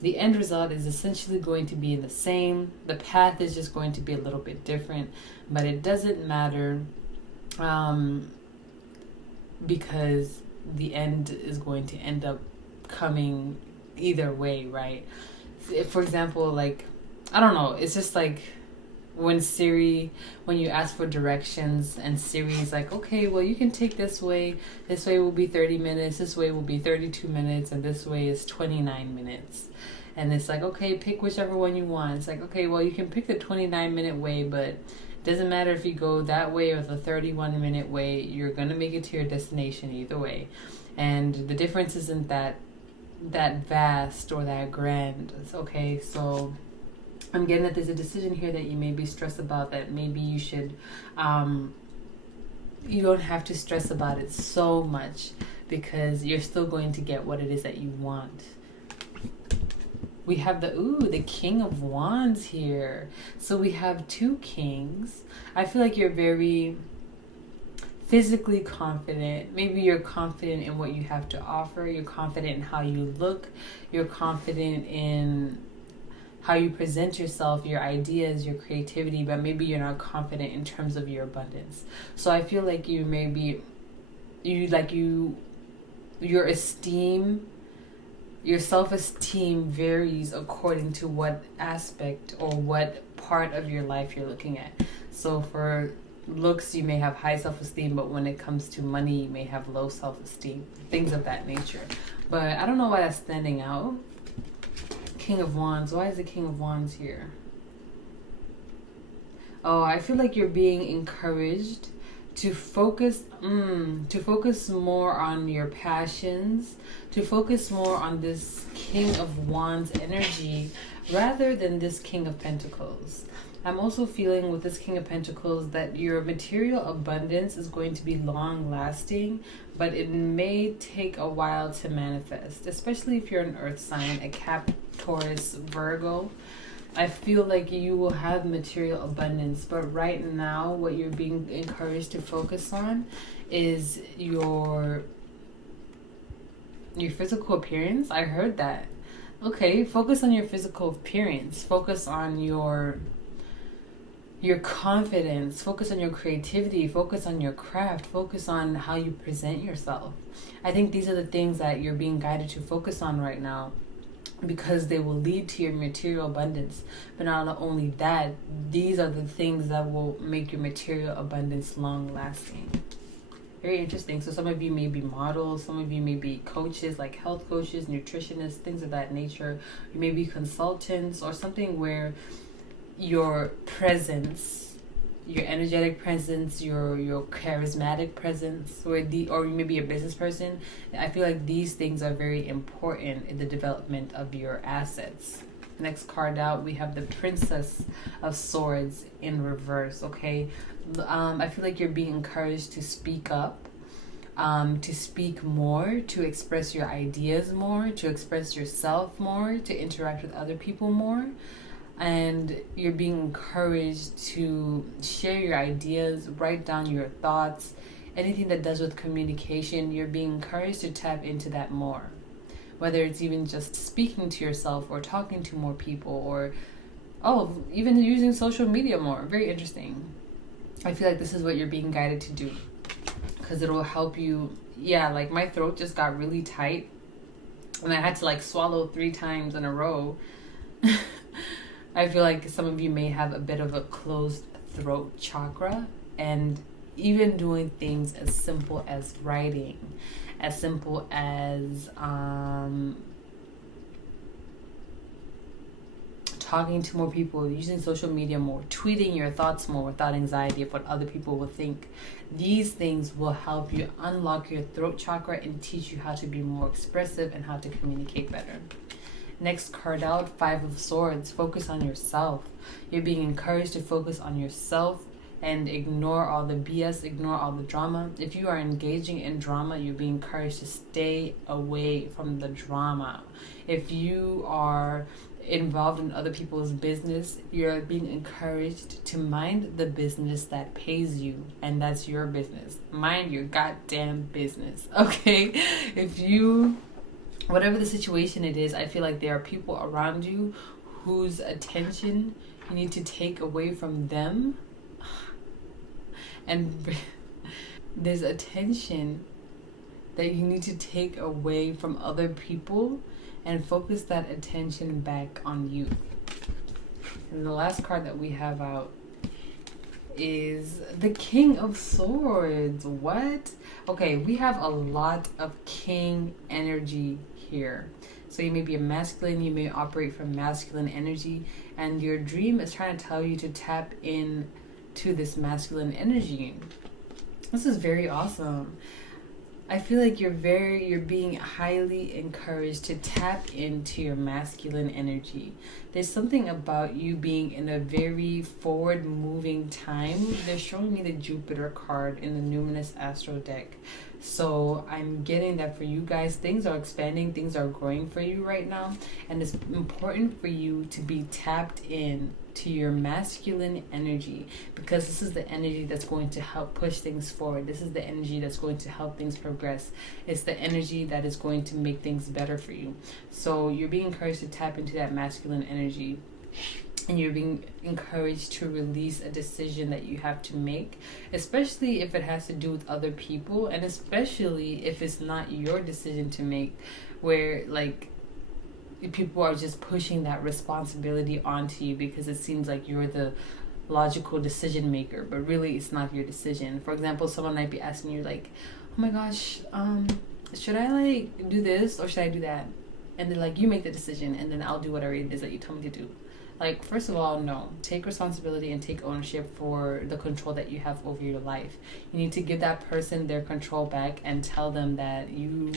the end result is essentially going to be the same. The path is just going to be a little bit different, but it doesn't matter because the end is going to end up coming either way, right? For example, like, I don't know, it's just like when you ask for directions and Siri's like, okay, well, you can take this way will be 30 minutes, this way will be 32 minutes, and this way is 29 minutes. And it's like, okay, pick whichever one you want. It's like, okay, well, you can pick the 29-minute way, but it doesn't matter if you go that way or the 31-minute way, you're going to make it to your destination either way. And the difference isn't that vast or that grand. It's okay, so I'm getting that there's a decision here that you may be stressed about, that maybe you should, you don't have to stress about it so much, because you're still going to get what it is that you want. We have the King of Wands here. So we have two kings. I feel like you're very physically confident. Maybe you're confident in what you have to offer. You're confident in how you look. You're confident in how you present yourself, your ideas, your creativity, but maybe you're not confident in terms of your abundance. So I feel like your esteem, your self-esteem varies according to what aspect or what part of your life you're looking at. So for looks, you may have high self-esteem, but when it comes to money, you may have low self-esteem, things of that nature. But I don't know why that's standing out. King of Wands. Why is the King of Wands here? Oh, I feel like you're being encouraged to focus more on your passions, to focus more on this King of Wands energy rather than this King of Pentacles. I'm also feeling with this King of Pentacles that your material abundance is going to be long lasting, but it may take a while to manifest, especially if you're an earth sign, a Cap, Taurus, Virgo. I feel like you will have material abundance, but right now what you're being encouraged to focus on is your physical appearance. I heard that. Okay, focus on your physical appearance. Focus on your confidence. Focus on your creativity. Focus on your craft. Focus on how you present yourself. I think these are the things that you're being guided to focus on right now, because they will lead to your material abundance. But not only that, these are the things that will make your material abundance long lasting. Very interesting. So some of you may be models, some of you may be coaches, like health coaches, nutritionists, things of that nature. You may be consultants or something where your presence, your energetic presence, your charismatic presence, or you may be a business person. I feel like these things are very important in the development of your assets. Next card out, we have the Princess of Swords in reverse. Okay, I feel like you're being encouraged to speak up, to speak more, to express your ideas more, to express yourself more, to interact with other people more. And you're being encouraged to share your ideas, write down your thoughts, anything that does with communication, you're being encouraged to tap into that more. Whether it's even just speaking to yourself or talking to more people, or even using social media more. Very interesting. I feel like this is what you're being guided to do, because it will help you. Yeah, like my throat just got really tight and I had to like swallow 3 times in a row. I feel like some of you may have a bit of a closed throat chakra, and even doing things as simple as writing, as simple as talking to more people, using social media more, tweeting your thoughts more without anxiety of what other people will think. These things will help you unlock your throat chakra and teach you how to be more expressive and how to communicate better. Next card out, 5 of Swords. Focus on yourself. You're being encouraged to focus on yourself and ignore all the BS, ignore all the drama. If you are engaging in drama, you're being encouraged to stay away from the drama. If you are involved in other people's business, you're being encouraged to mind the business that pays you, and that's your business. Mind your goddamn business, okay? If you, whatever the situation it is, I feel like there are people around you whose attention you need to take away from them, and there's attention that you need to take away from other people and focus that attention back on you. And the last card that we have out is the King of Swords. What? Okay, we have a lot of king energy here. So you may be a masculine, you may operate from masculine energy, and your dream is trying to tell you to tap in to this masculine energy. This is very awesome. I feel like you're being highly encouraged to tap into your masculine energy. There's something about you being in a very forward moving time. They're showing me the Jupiter card in the Numinous Astro deck. So I'm getting that for you guys, things are expanding, things are growing for you right now. And it's important for you to be tapped in to your masculine energy, because this is the energy that's going to help push things forward. This is the energy that's going to help things progress. It's the energy that is going to make things better for you. So you're being encouraged to tap into that masculine energy, and you're being encouraged to release a decision that you have to make, especially if it has to do with other people, and especially if it's not your decision to make, where like people are just pushing that responsibility onto you because it seems like you're the logical decision maker, but really it's not your decision. For example, someone might be asking you like, oh my gosh, should I like do this or should I do that? And then like you make the decision, and then I'll do whatever it is that you tell me to do. Like, first of all, no. Take responsibility and take ownership for the control that you have over your life. You need to give that person their control back and tell them that you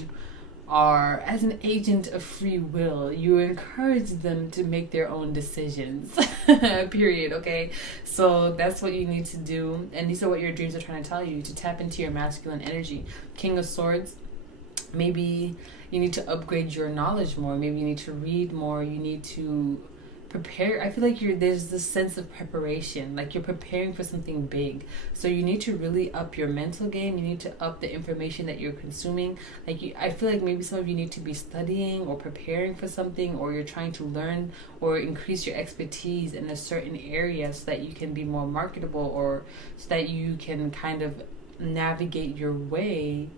are, as an agent of free will, you encourage them to make their own decisions. Period, okay? So that's what you need to do. And these are what your dreams are trying to tell you, to tap into your masculine energy. King of Swords, maybe you need to upgrade your knowledge more. Maybe you need to read more. You need to prepare. I feel like there's this sense of preparation, like you're preparing for something big. So you need to really up your mental game. You need to up the information that you're consuming. I feel like maybe some of you need to be studying or preparing for something, or you're trying to learn or increase your expertise in a certain area so that you can be more marketable, or so that you can kind of navigate your way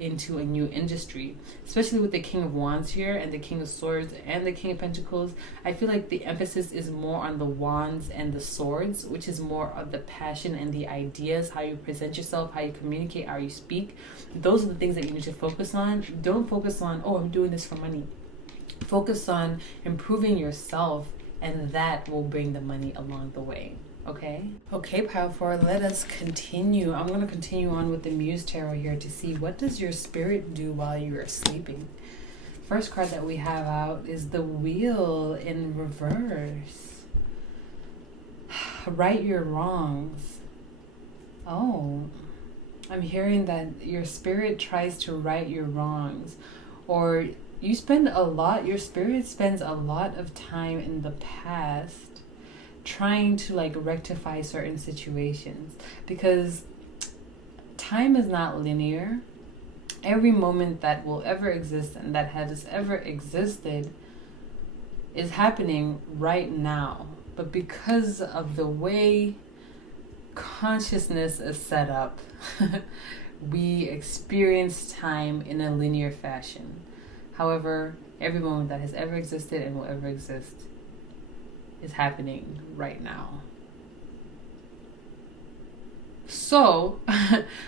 into a new industry. Especially with the King of Wands here and the King of Swords and the King of Pentacles, I feel like the emphasis is more on the wands and the swords, which is more of the passion and the ideas, how you present yourself, how you communicate, how you speak. Those are the things that you need to focus on. Don't focus on, oh, I'm doing this for money. Focus on improving yourself, and that will bring the money along the way. Okay, Pile 4, let us continue. I'm going to continue on with the Muse Tarot here to see what does your spirit do while you are sleeping. First card that we have out is the Wheel in reverse. Right your wrongs. Oh, I'm hearing that your spirit tries to right your wrongs, or your spirit spends a lot of time in the past trying to like rectify certain situations, because time is not linear. Every moment that will ever exist and that has ever existed is happening right now. But because of the way consciousness is set up, we experience time in a linear fashion. However, every moment that has ever existed and will ever exist is happening right now. So,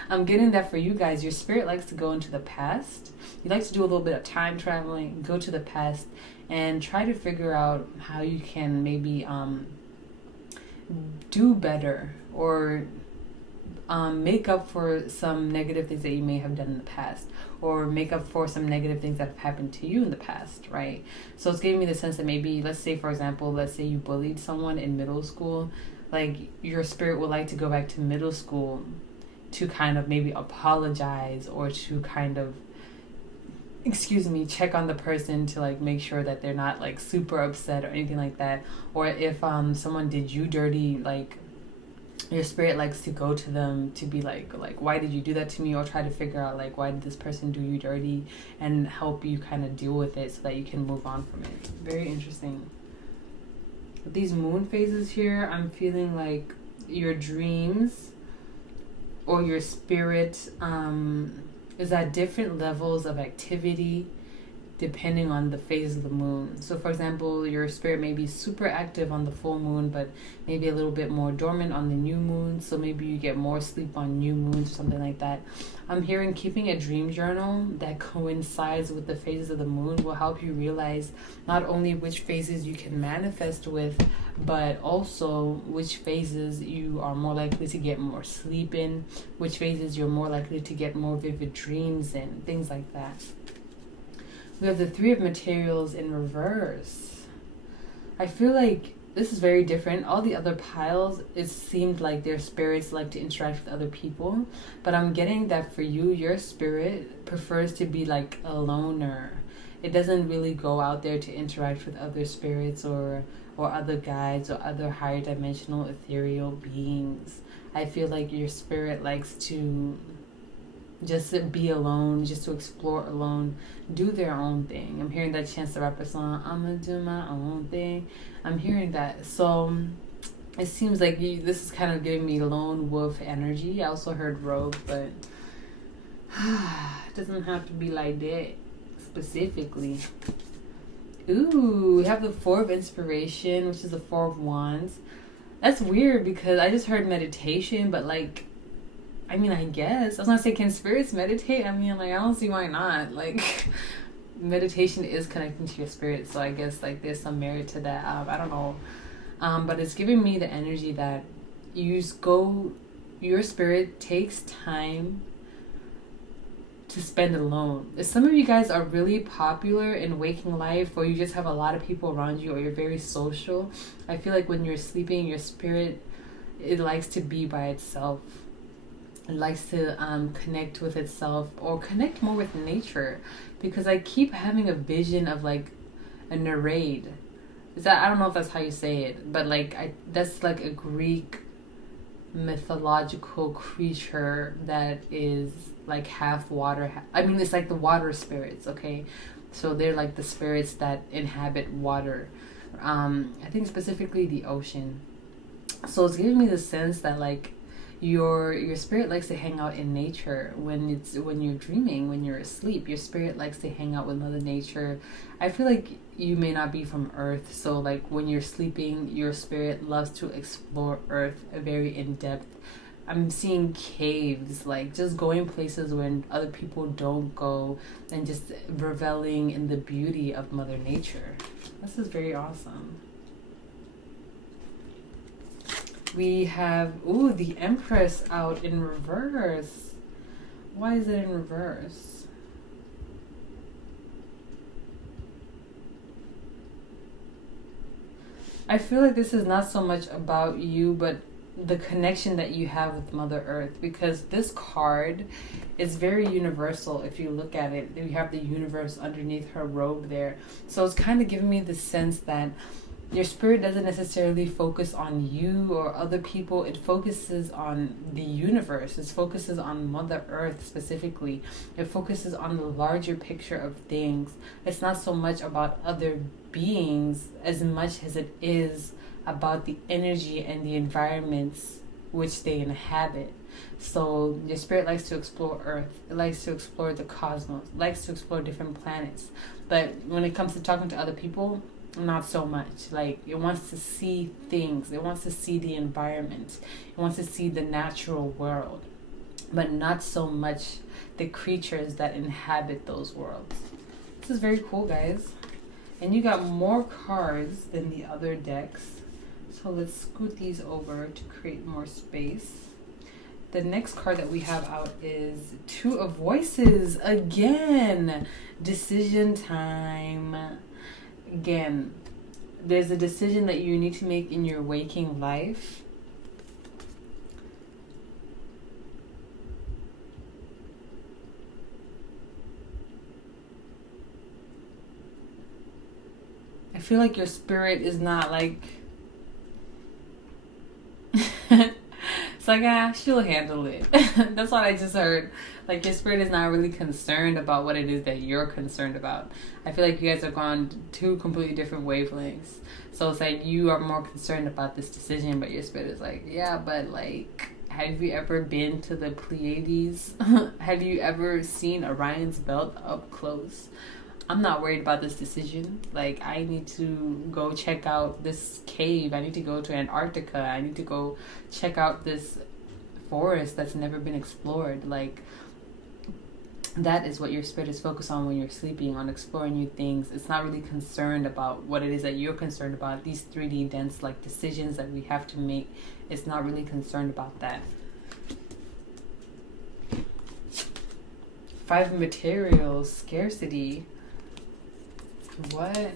I'm getting that for you guys. Your spirit likes to go into the past. You like to do a little bit of time traveling, go to the past, and try to figure out how you can maybe do better or make up for some negative things that you may have done in the past, or make up for some negative things that have happened to you in the past, right? So it's giving me the sense that maybe, let's say, for example, let's say you bullied someone in middle school. Like, your spirit would like to go back to middle school to kind of maybe apologize, or to kind of, check on the person to like make sure that they're not like super upset or anything like that. Or if someone did you dirty, like your spirit likes to go to them to be like why did you do that to me, or try to figure out like why did this person do you dirty, and help you kind of deal with it so that you can move on from it. Very interesting. With these moon phases here, I'm feeling like your dreams or your spirit is at different levels of activity depending on the phase of the moon. So for example, your spirit may be super active on the full moon, but maybe a little bit more dormant on the new moon. So maybe you get more sleep on new moons or something like that. I'm hearing keeping a dream journal that coincides with the phases of the moon will help you realize not only which phases you can manifest with, but also which phases you are more likely to get more sleep in, which phases you're more likely to get more vivid dreams in, things like that. We have the Three of Materials in reverse. I feel like this is very different. All the other piles, it seemed like their spirits like to interact with other people. But I'm getting that for you, your spirit prefers to be like a loner. It doesn't really go out there to interact with other spirits or other guides or other higher dimensional ethereal beings. I feel like your spirit likes to just to be alone, just to explore alone, do their own thing. I'm hearing that Chance the Rapper song, I'm gonna do my own thing. I'm hearing that. So it seems like this is kind of giving me lone wolf energy. I also heard rogue, but it doesn't have to be like that specifically. Ooh, we have the Four of Inspiration, which is the Four of Wands. That's weird because I just heard meditation, but like, I mean, I guess. I was gonna say, can spirits meditate? I mean, like, I don't see why not. Like, meditation is connecting to your spirit, so I guess, like, there's some merit to that. I don't know. But it's giving me the energy that your spirit takes time to spend alone. If some of you guys are really popular in waking life, or you just have a lot of people around you, or you're very social, I feel like when you're sleeping, your spirit, it likes to be by itself. It likes to connect with itself, or connect more with nature, because I keep having a vision of like a Nereid. I don't know if that's how you say it, but like that's like a Greek mythological creature that is like half water. It's like the water spirits, okay? So they're like the spirits that inhabit water. I think specifically the ocean. So it's giving me the sense that like your spirit likes to hang out in nature when you're dreaming, when you're asleep. Your spirit likes to hang out with Mother Nature. I feel like you may not be from Earth, so like when you're sleeping, your spirit loves to explore Earth very in depth. I'm seeing caves, like just going places where other people don't go, and just reveling in the beauty of Mother Nature. This is very awesome. We have, the Empress out in reverse. Why is it in reverse? I feel like this is not so much about you, but the connection that you have with Mother Earth, because this card is very universal. If you look at it, you have the universe underneath her robe there. So it's kind of giving me the sense that your spirit doesn't necessarily focus on you or other people. It focuses on the universe. It focuses on Mother Earth specifically. It focuses on the larger picture of things. It's not so much about other beings as much as it is about the energy and the environments which they inhabit. So your spirit likes to explore Earth. It likes to explore the cosmos. It likes to explore different planets. But when it comes to talking to other people, not so much. Like, it wants to see things. It wants to see the environment. It wants to see the natural world, but not so much the creatures that inhabit those worlds. This is very cool, guys. And you got more cards than the other decks. So let's scoot these over to create more space. The next card that we have out is Two of Voices. Again, decision time. Again, there's a decision that you need to make in your waking life. I feel like your spirit is not like... It's like, she'll handle it. That's what I just heard. Like, your spirit is not really concerned about what it is that you're concerned about. I feel like you guys have gone two completely different wavelengths. So it's like you are more concerned about this decision, but your spirit is like, yeah, but like, have you ever been to the Pleiades? Have you ever seen Orion's belt up close? I'm not worried about this decision. Like, I need to go check out this cave. I need to go to Antarctica. I need to go check out this forest that's never been explored. Like, that is what your spirit is focused on when you're sleeping, on exploring new things. It's not really concerned about what it is that you're concerned about. These 3D dense, like, decisions that we have to make, it's not really concerned about that. 5 materials, scarcity. What?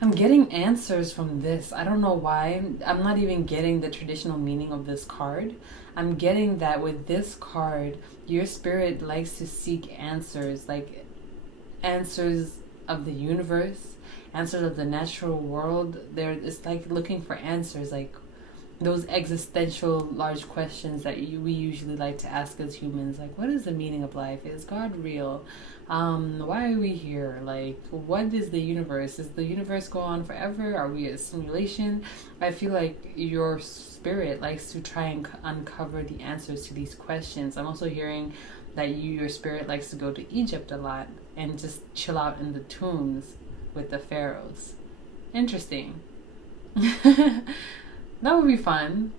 I'm getting answers from this. I don't know why. I'm not even getting the traditional meaning of this card. I'm getting that with this card, your spirit likes to seek answers, like answers of the universe, answers of the natural world. It's like looking for answers, like those existential large questions that we usually like to ask as humans, like, what is the meaning of life? Is God real? Why are we here? Like, what is the universe? Does the universe go on forever? Are we a simulation? I feel like your spirit likes to try and uncover the answers to these questions. I'm also hearing that your spirit likes to go to Egypt a lot and just chill out in the tombs with the pharaohs. Interesting. That would be fun.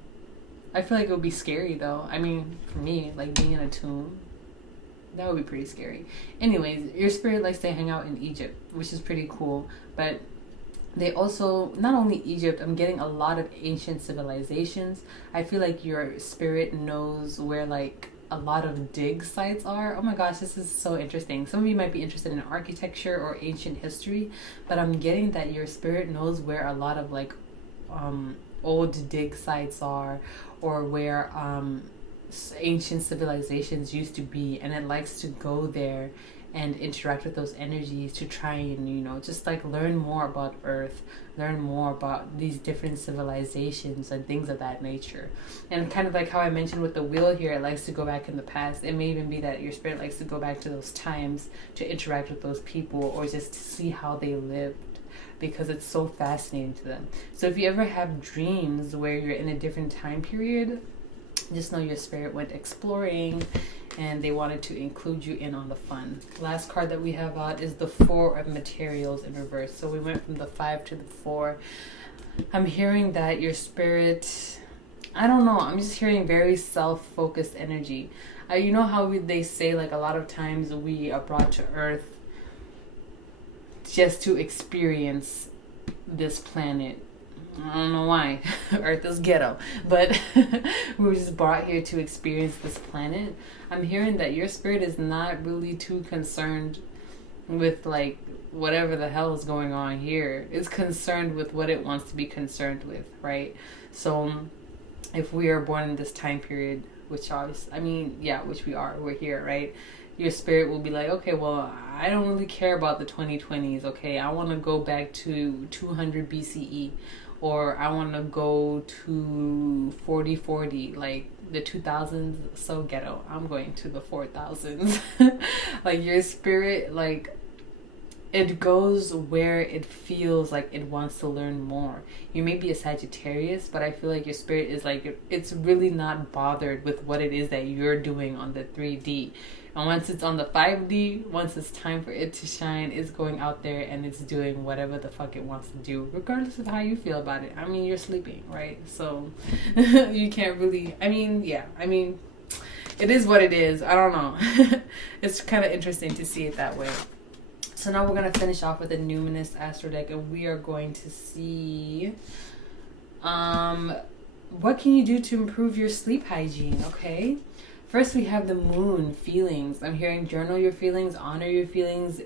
I feel like it would be scary though. I mean, for me, like being in a tomb, that would be pretty scary. Anyways, your spirit likes to hang out in Egypt, which is pretty cool. But they also, not only Egypt, I'm getting a lot of ancient civilizations. I feel like your spirit knows where like a lot of dig sites are. Oh my gosh, this is so interesting. Some of you might be interested in architecture or ancient history, but I'm getting that your spirit knows where a lot of like old dig sites are, or where ancient civilizations used to be, and it likes to go there and interact with those energies to try and, you know, just like learn more about Earth, learn more about these different civilizations and things of that nature. And kind of like how I mentioned with the wheel here, it likes to go back in the past. It may even be that your spirit likes to go back to those times to interact with those people, or just to see how they lived, because it's so fascinating to them. So if you ever have dreams where you're in a different time period, just know your spirit went exploring and they wanted to include you in on the fun. Last card that we have out is the 4 of materials in reverse. So we went from the 5 to the 4. I'm hearing that your spirit, I don't know, I'm just hearing very self-focused energy. You know how they say like a lot of times we are brought to Earth just to experience this planet. I don't know why. Earth is ghetto. But we were just brought here to experience this planet. I'm hearing that your spirit is not really too concerned with like whatever the hell is going on here. It's concerned with what it wants to be concerned with, right? So if we are born in this time period, which always, I mean, yeah, which we are, we're here, right? Your spirit will be like, okay, well, I don't really care about the 2020s, okay? I want to go back to 200 BCE, or I want to go to 4040, like the 2000s, so ghetto. I'm going to the 4000s. Like your spirit, like, it goes where it feels like it wants to learn more. You may be a Sagittarius, but I feel like your spirit is like, it's really not bothered with what it is that you're doing on the 3D. And once it's on the 5D, once it's time for it to shine, it's going out there and it's doing whatever the fuck it wants to do, regardless of how you feel about it. I mean, you're sleeping, right? So you can't really, I mean, yeah, I mean, it is what it is. I don't know. It's kind of interesting to see it that way. So now we're going to finish off with a numinous astro deck, and we are going to see what can you do to improve your sleep hygiene, okay? First, we have the moon, feelings. I'm hearing journal your feelings, honor your feelings,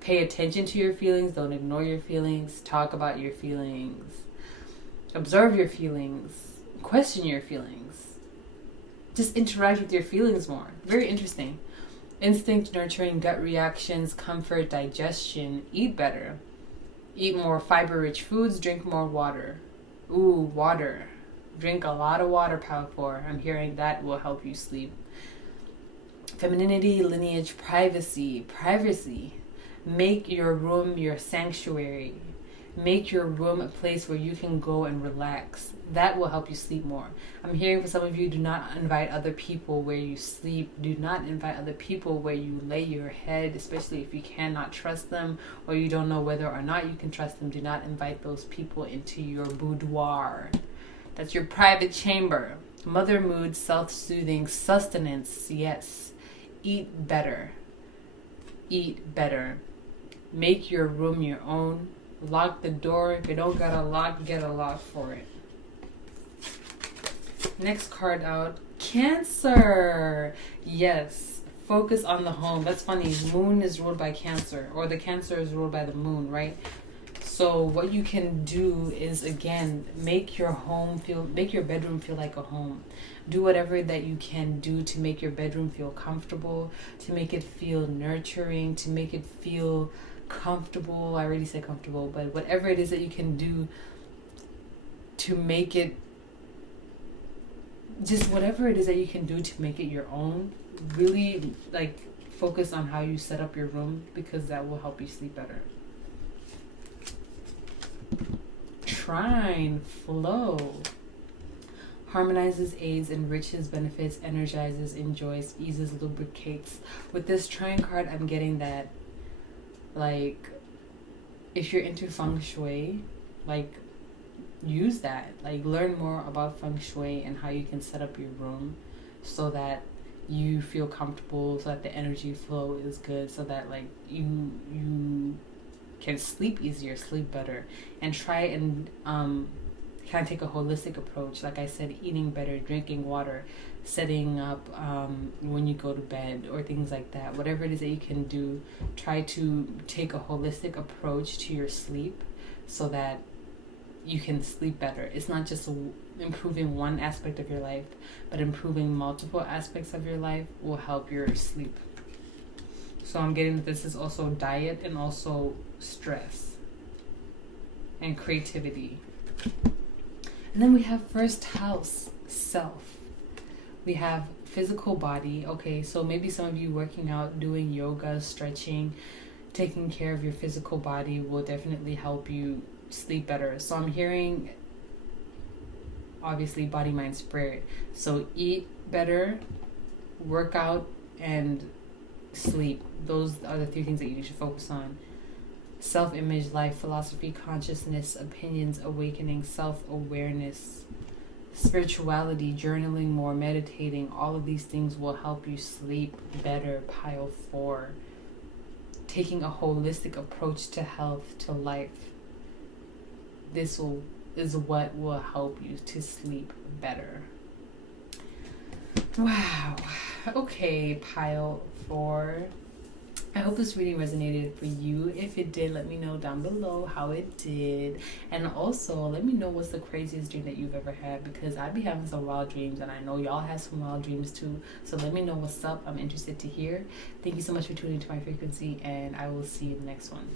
pay attention to your feelings, don't ignore your feelings, talk about your feelings, observe your feelings, question your feelings, just interact with your feelings more. Very interesting. Instinct, nurturing, gut reactions, comfort, digestion, eat better. Eat more fiber-rich foods, drink more water. Ooh, water. Drink a lot of water, Power 4. I'm hearing that will help you sleep. Femininity, lineage, privacy. Make your room your sanctuary. Make your room a place where you can go and relax. That will help you sleep more. I'm hearing for some of you, do not invite other people where you sleep. Do not invite other people where you lay your head, especially if you cannot trust them or you don't know whether or not you can trust them. Do not invite those people into your boudoir. That's your private chamber. Mother mood, self-soothing, sustenance, yes. Eat better. Eat better. Make your room your own. Lock the door. If you don't got a lock, get a lock for it. Next card out. Cancer. Yes. Focus on the home. That's funny. Moon is ruled by Cancer. Or the Cancer is ruled by the moon, right? So what you can do is, again, make your bedroom feel like a home. Do whatever that you can do to make your bedroom feel comfortable, to make it feel nurturing, to make it feel comfortable. I already said comfortable, but whatever it is that you can do to make it, just whatever it is that you can do to make it your own, really like focus on how you set up your room, because that will help you sleep better. Trine, flow. Harmonizes, aids, enriches, benefits, energizes, enjoys, eases, lubricates. With this trine card, I'm getting that, like, if you're into feng shui, like, use that. Like, learn more about feng shui and how you can set up your room so that you feel comfortable, so that the energy flow is good, so that, like, you can sleep easier, sleep better, and try and kind of take a holistic approach. Like I said, eating better, drinking water, setting up when you go to bed, or things like that. Whatever it is that you can do, try to take a holistic approach to your sleep so that you can sleep better. It's not just improving one aspect of your life, but improving multiple aspects of your life will help your sleep. So I'm getting that this is also diet and also stress and creativity. And then we have first house, self. We have physical body. Okay, so maybe some of you working out, doing yoga, stretching, taking care of your physical body will definitely help you sleep better. So I'm hearing, obviously, body, mind, spirit. So eat better, work out, and sleep. Those are the three things that you should focus on. Self-image, life, philosophy, consciousness, opinions, awakening, self-awareness, spirituality, journaling more, meditating. All of these things will help you sleep better. Pile 4. Taking a holistic approach to health, to life. This is what will help you to sleep better. Wow. Okay, pile 4. I hope this reading resonated for you. If it did, let me know down below how it did. And also, let me know what's the craziest dream that you've ever had, because I be having some wild dreams and I know y'all have some wild dreams too. So let me know what's up. I'm interested to hear. Thank you so much for tuning into my frequency, and I will see you in the next one.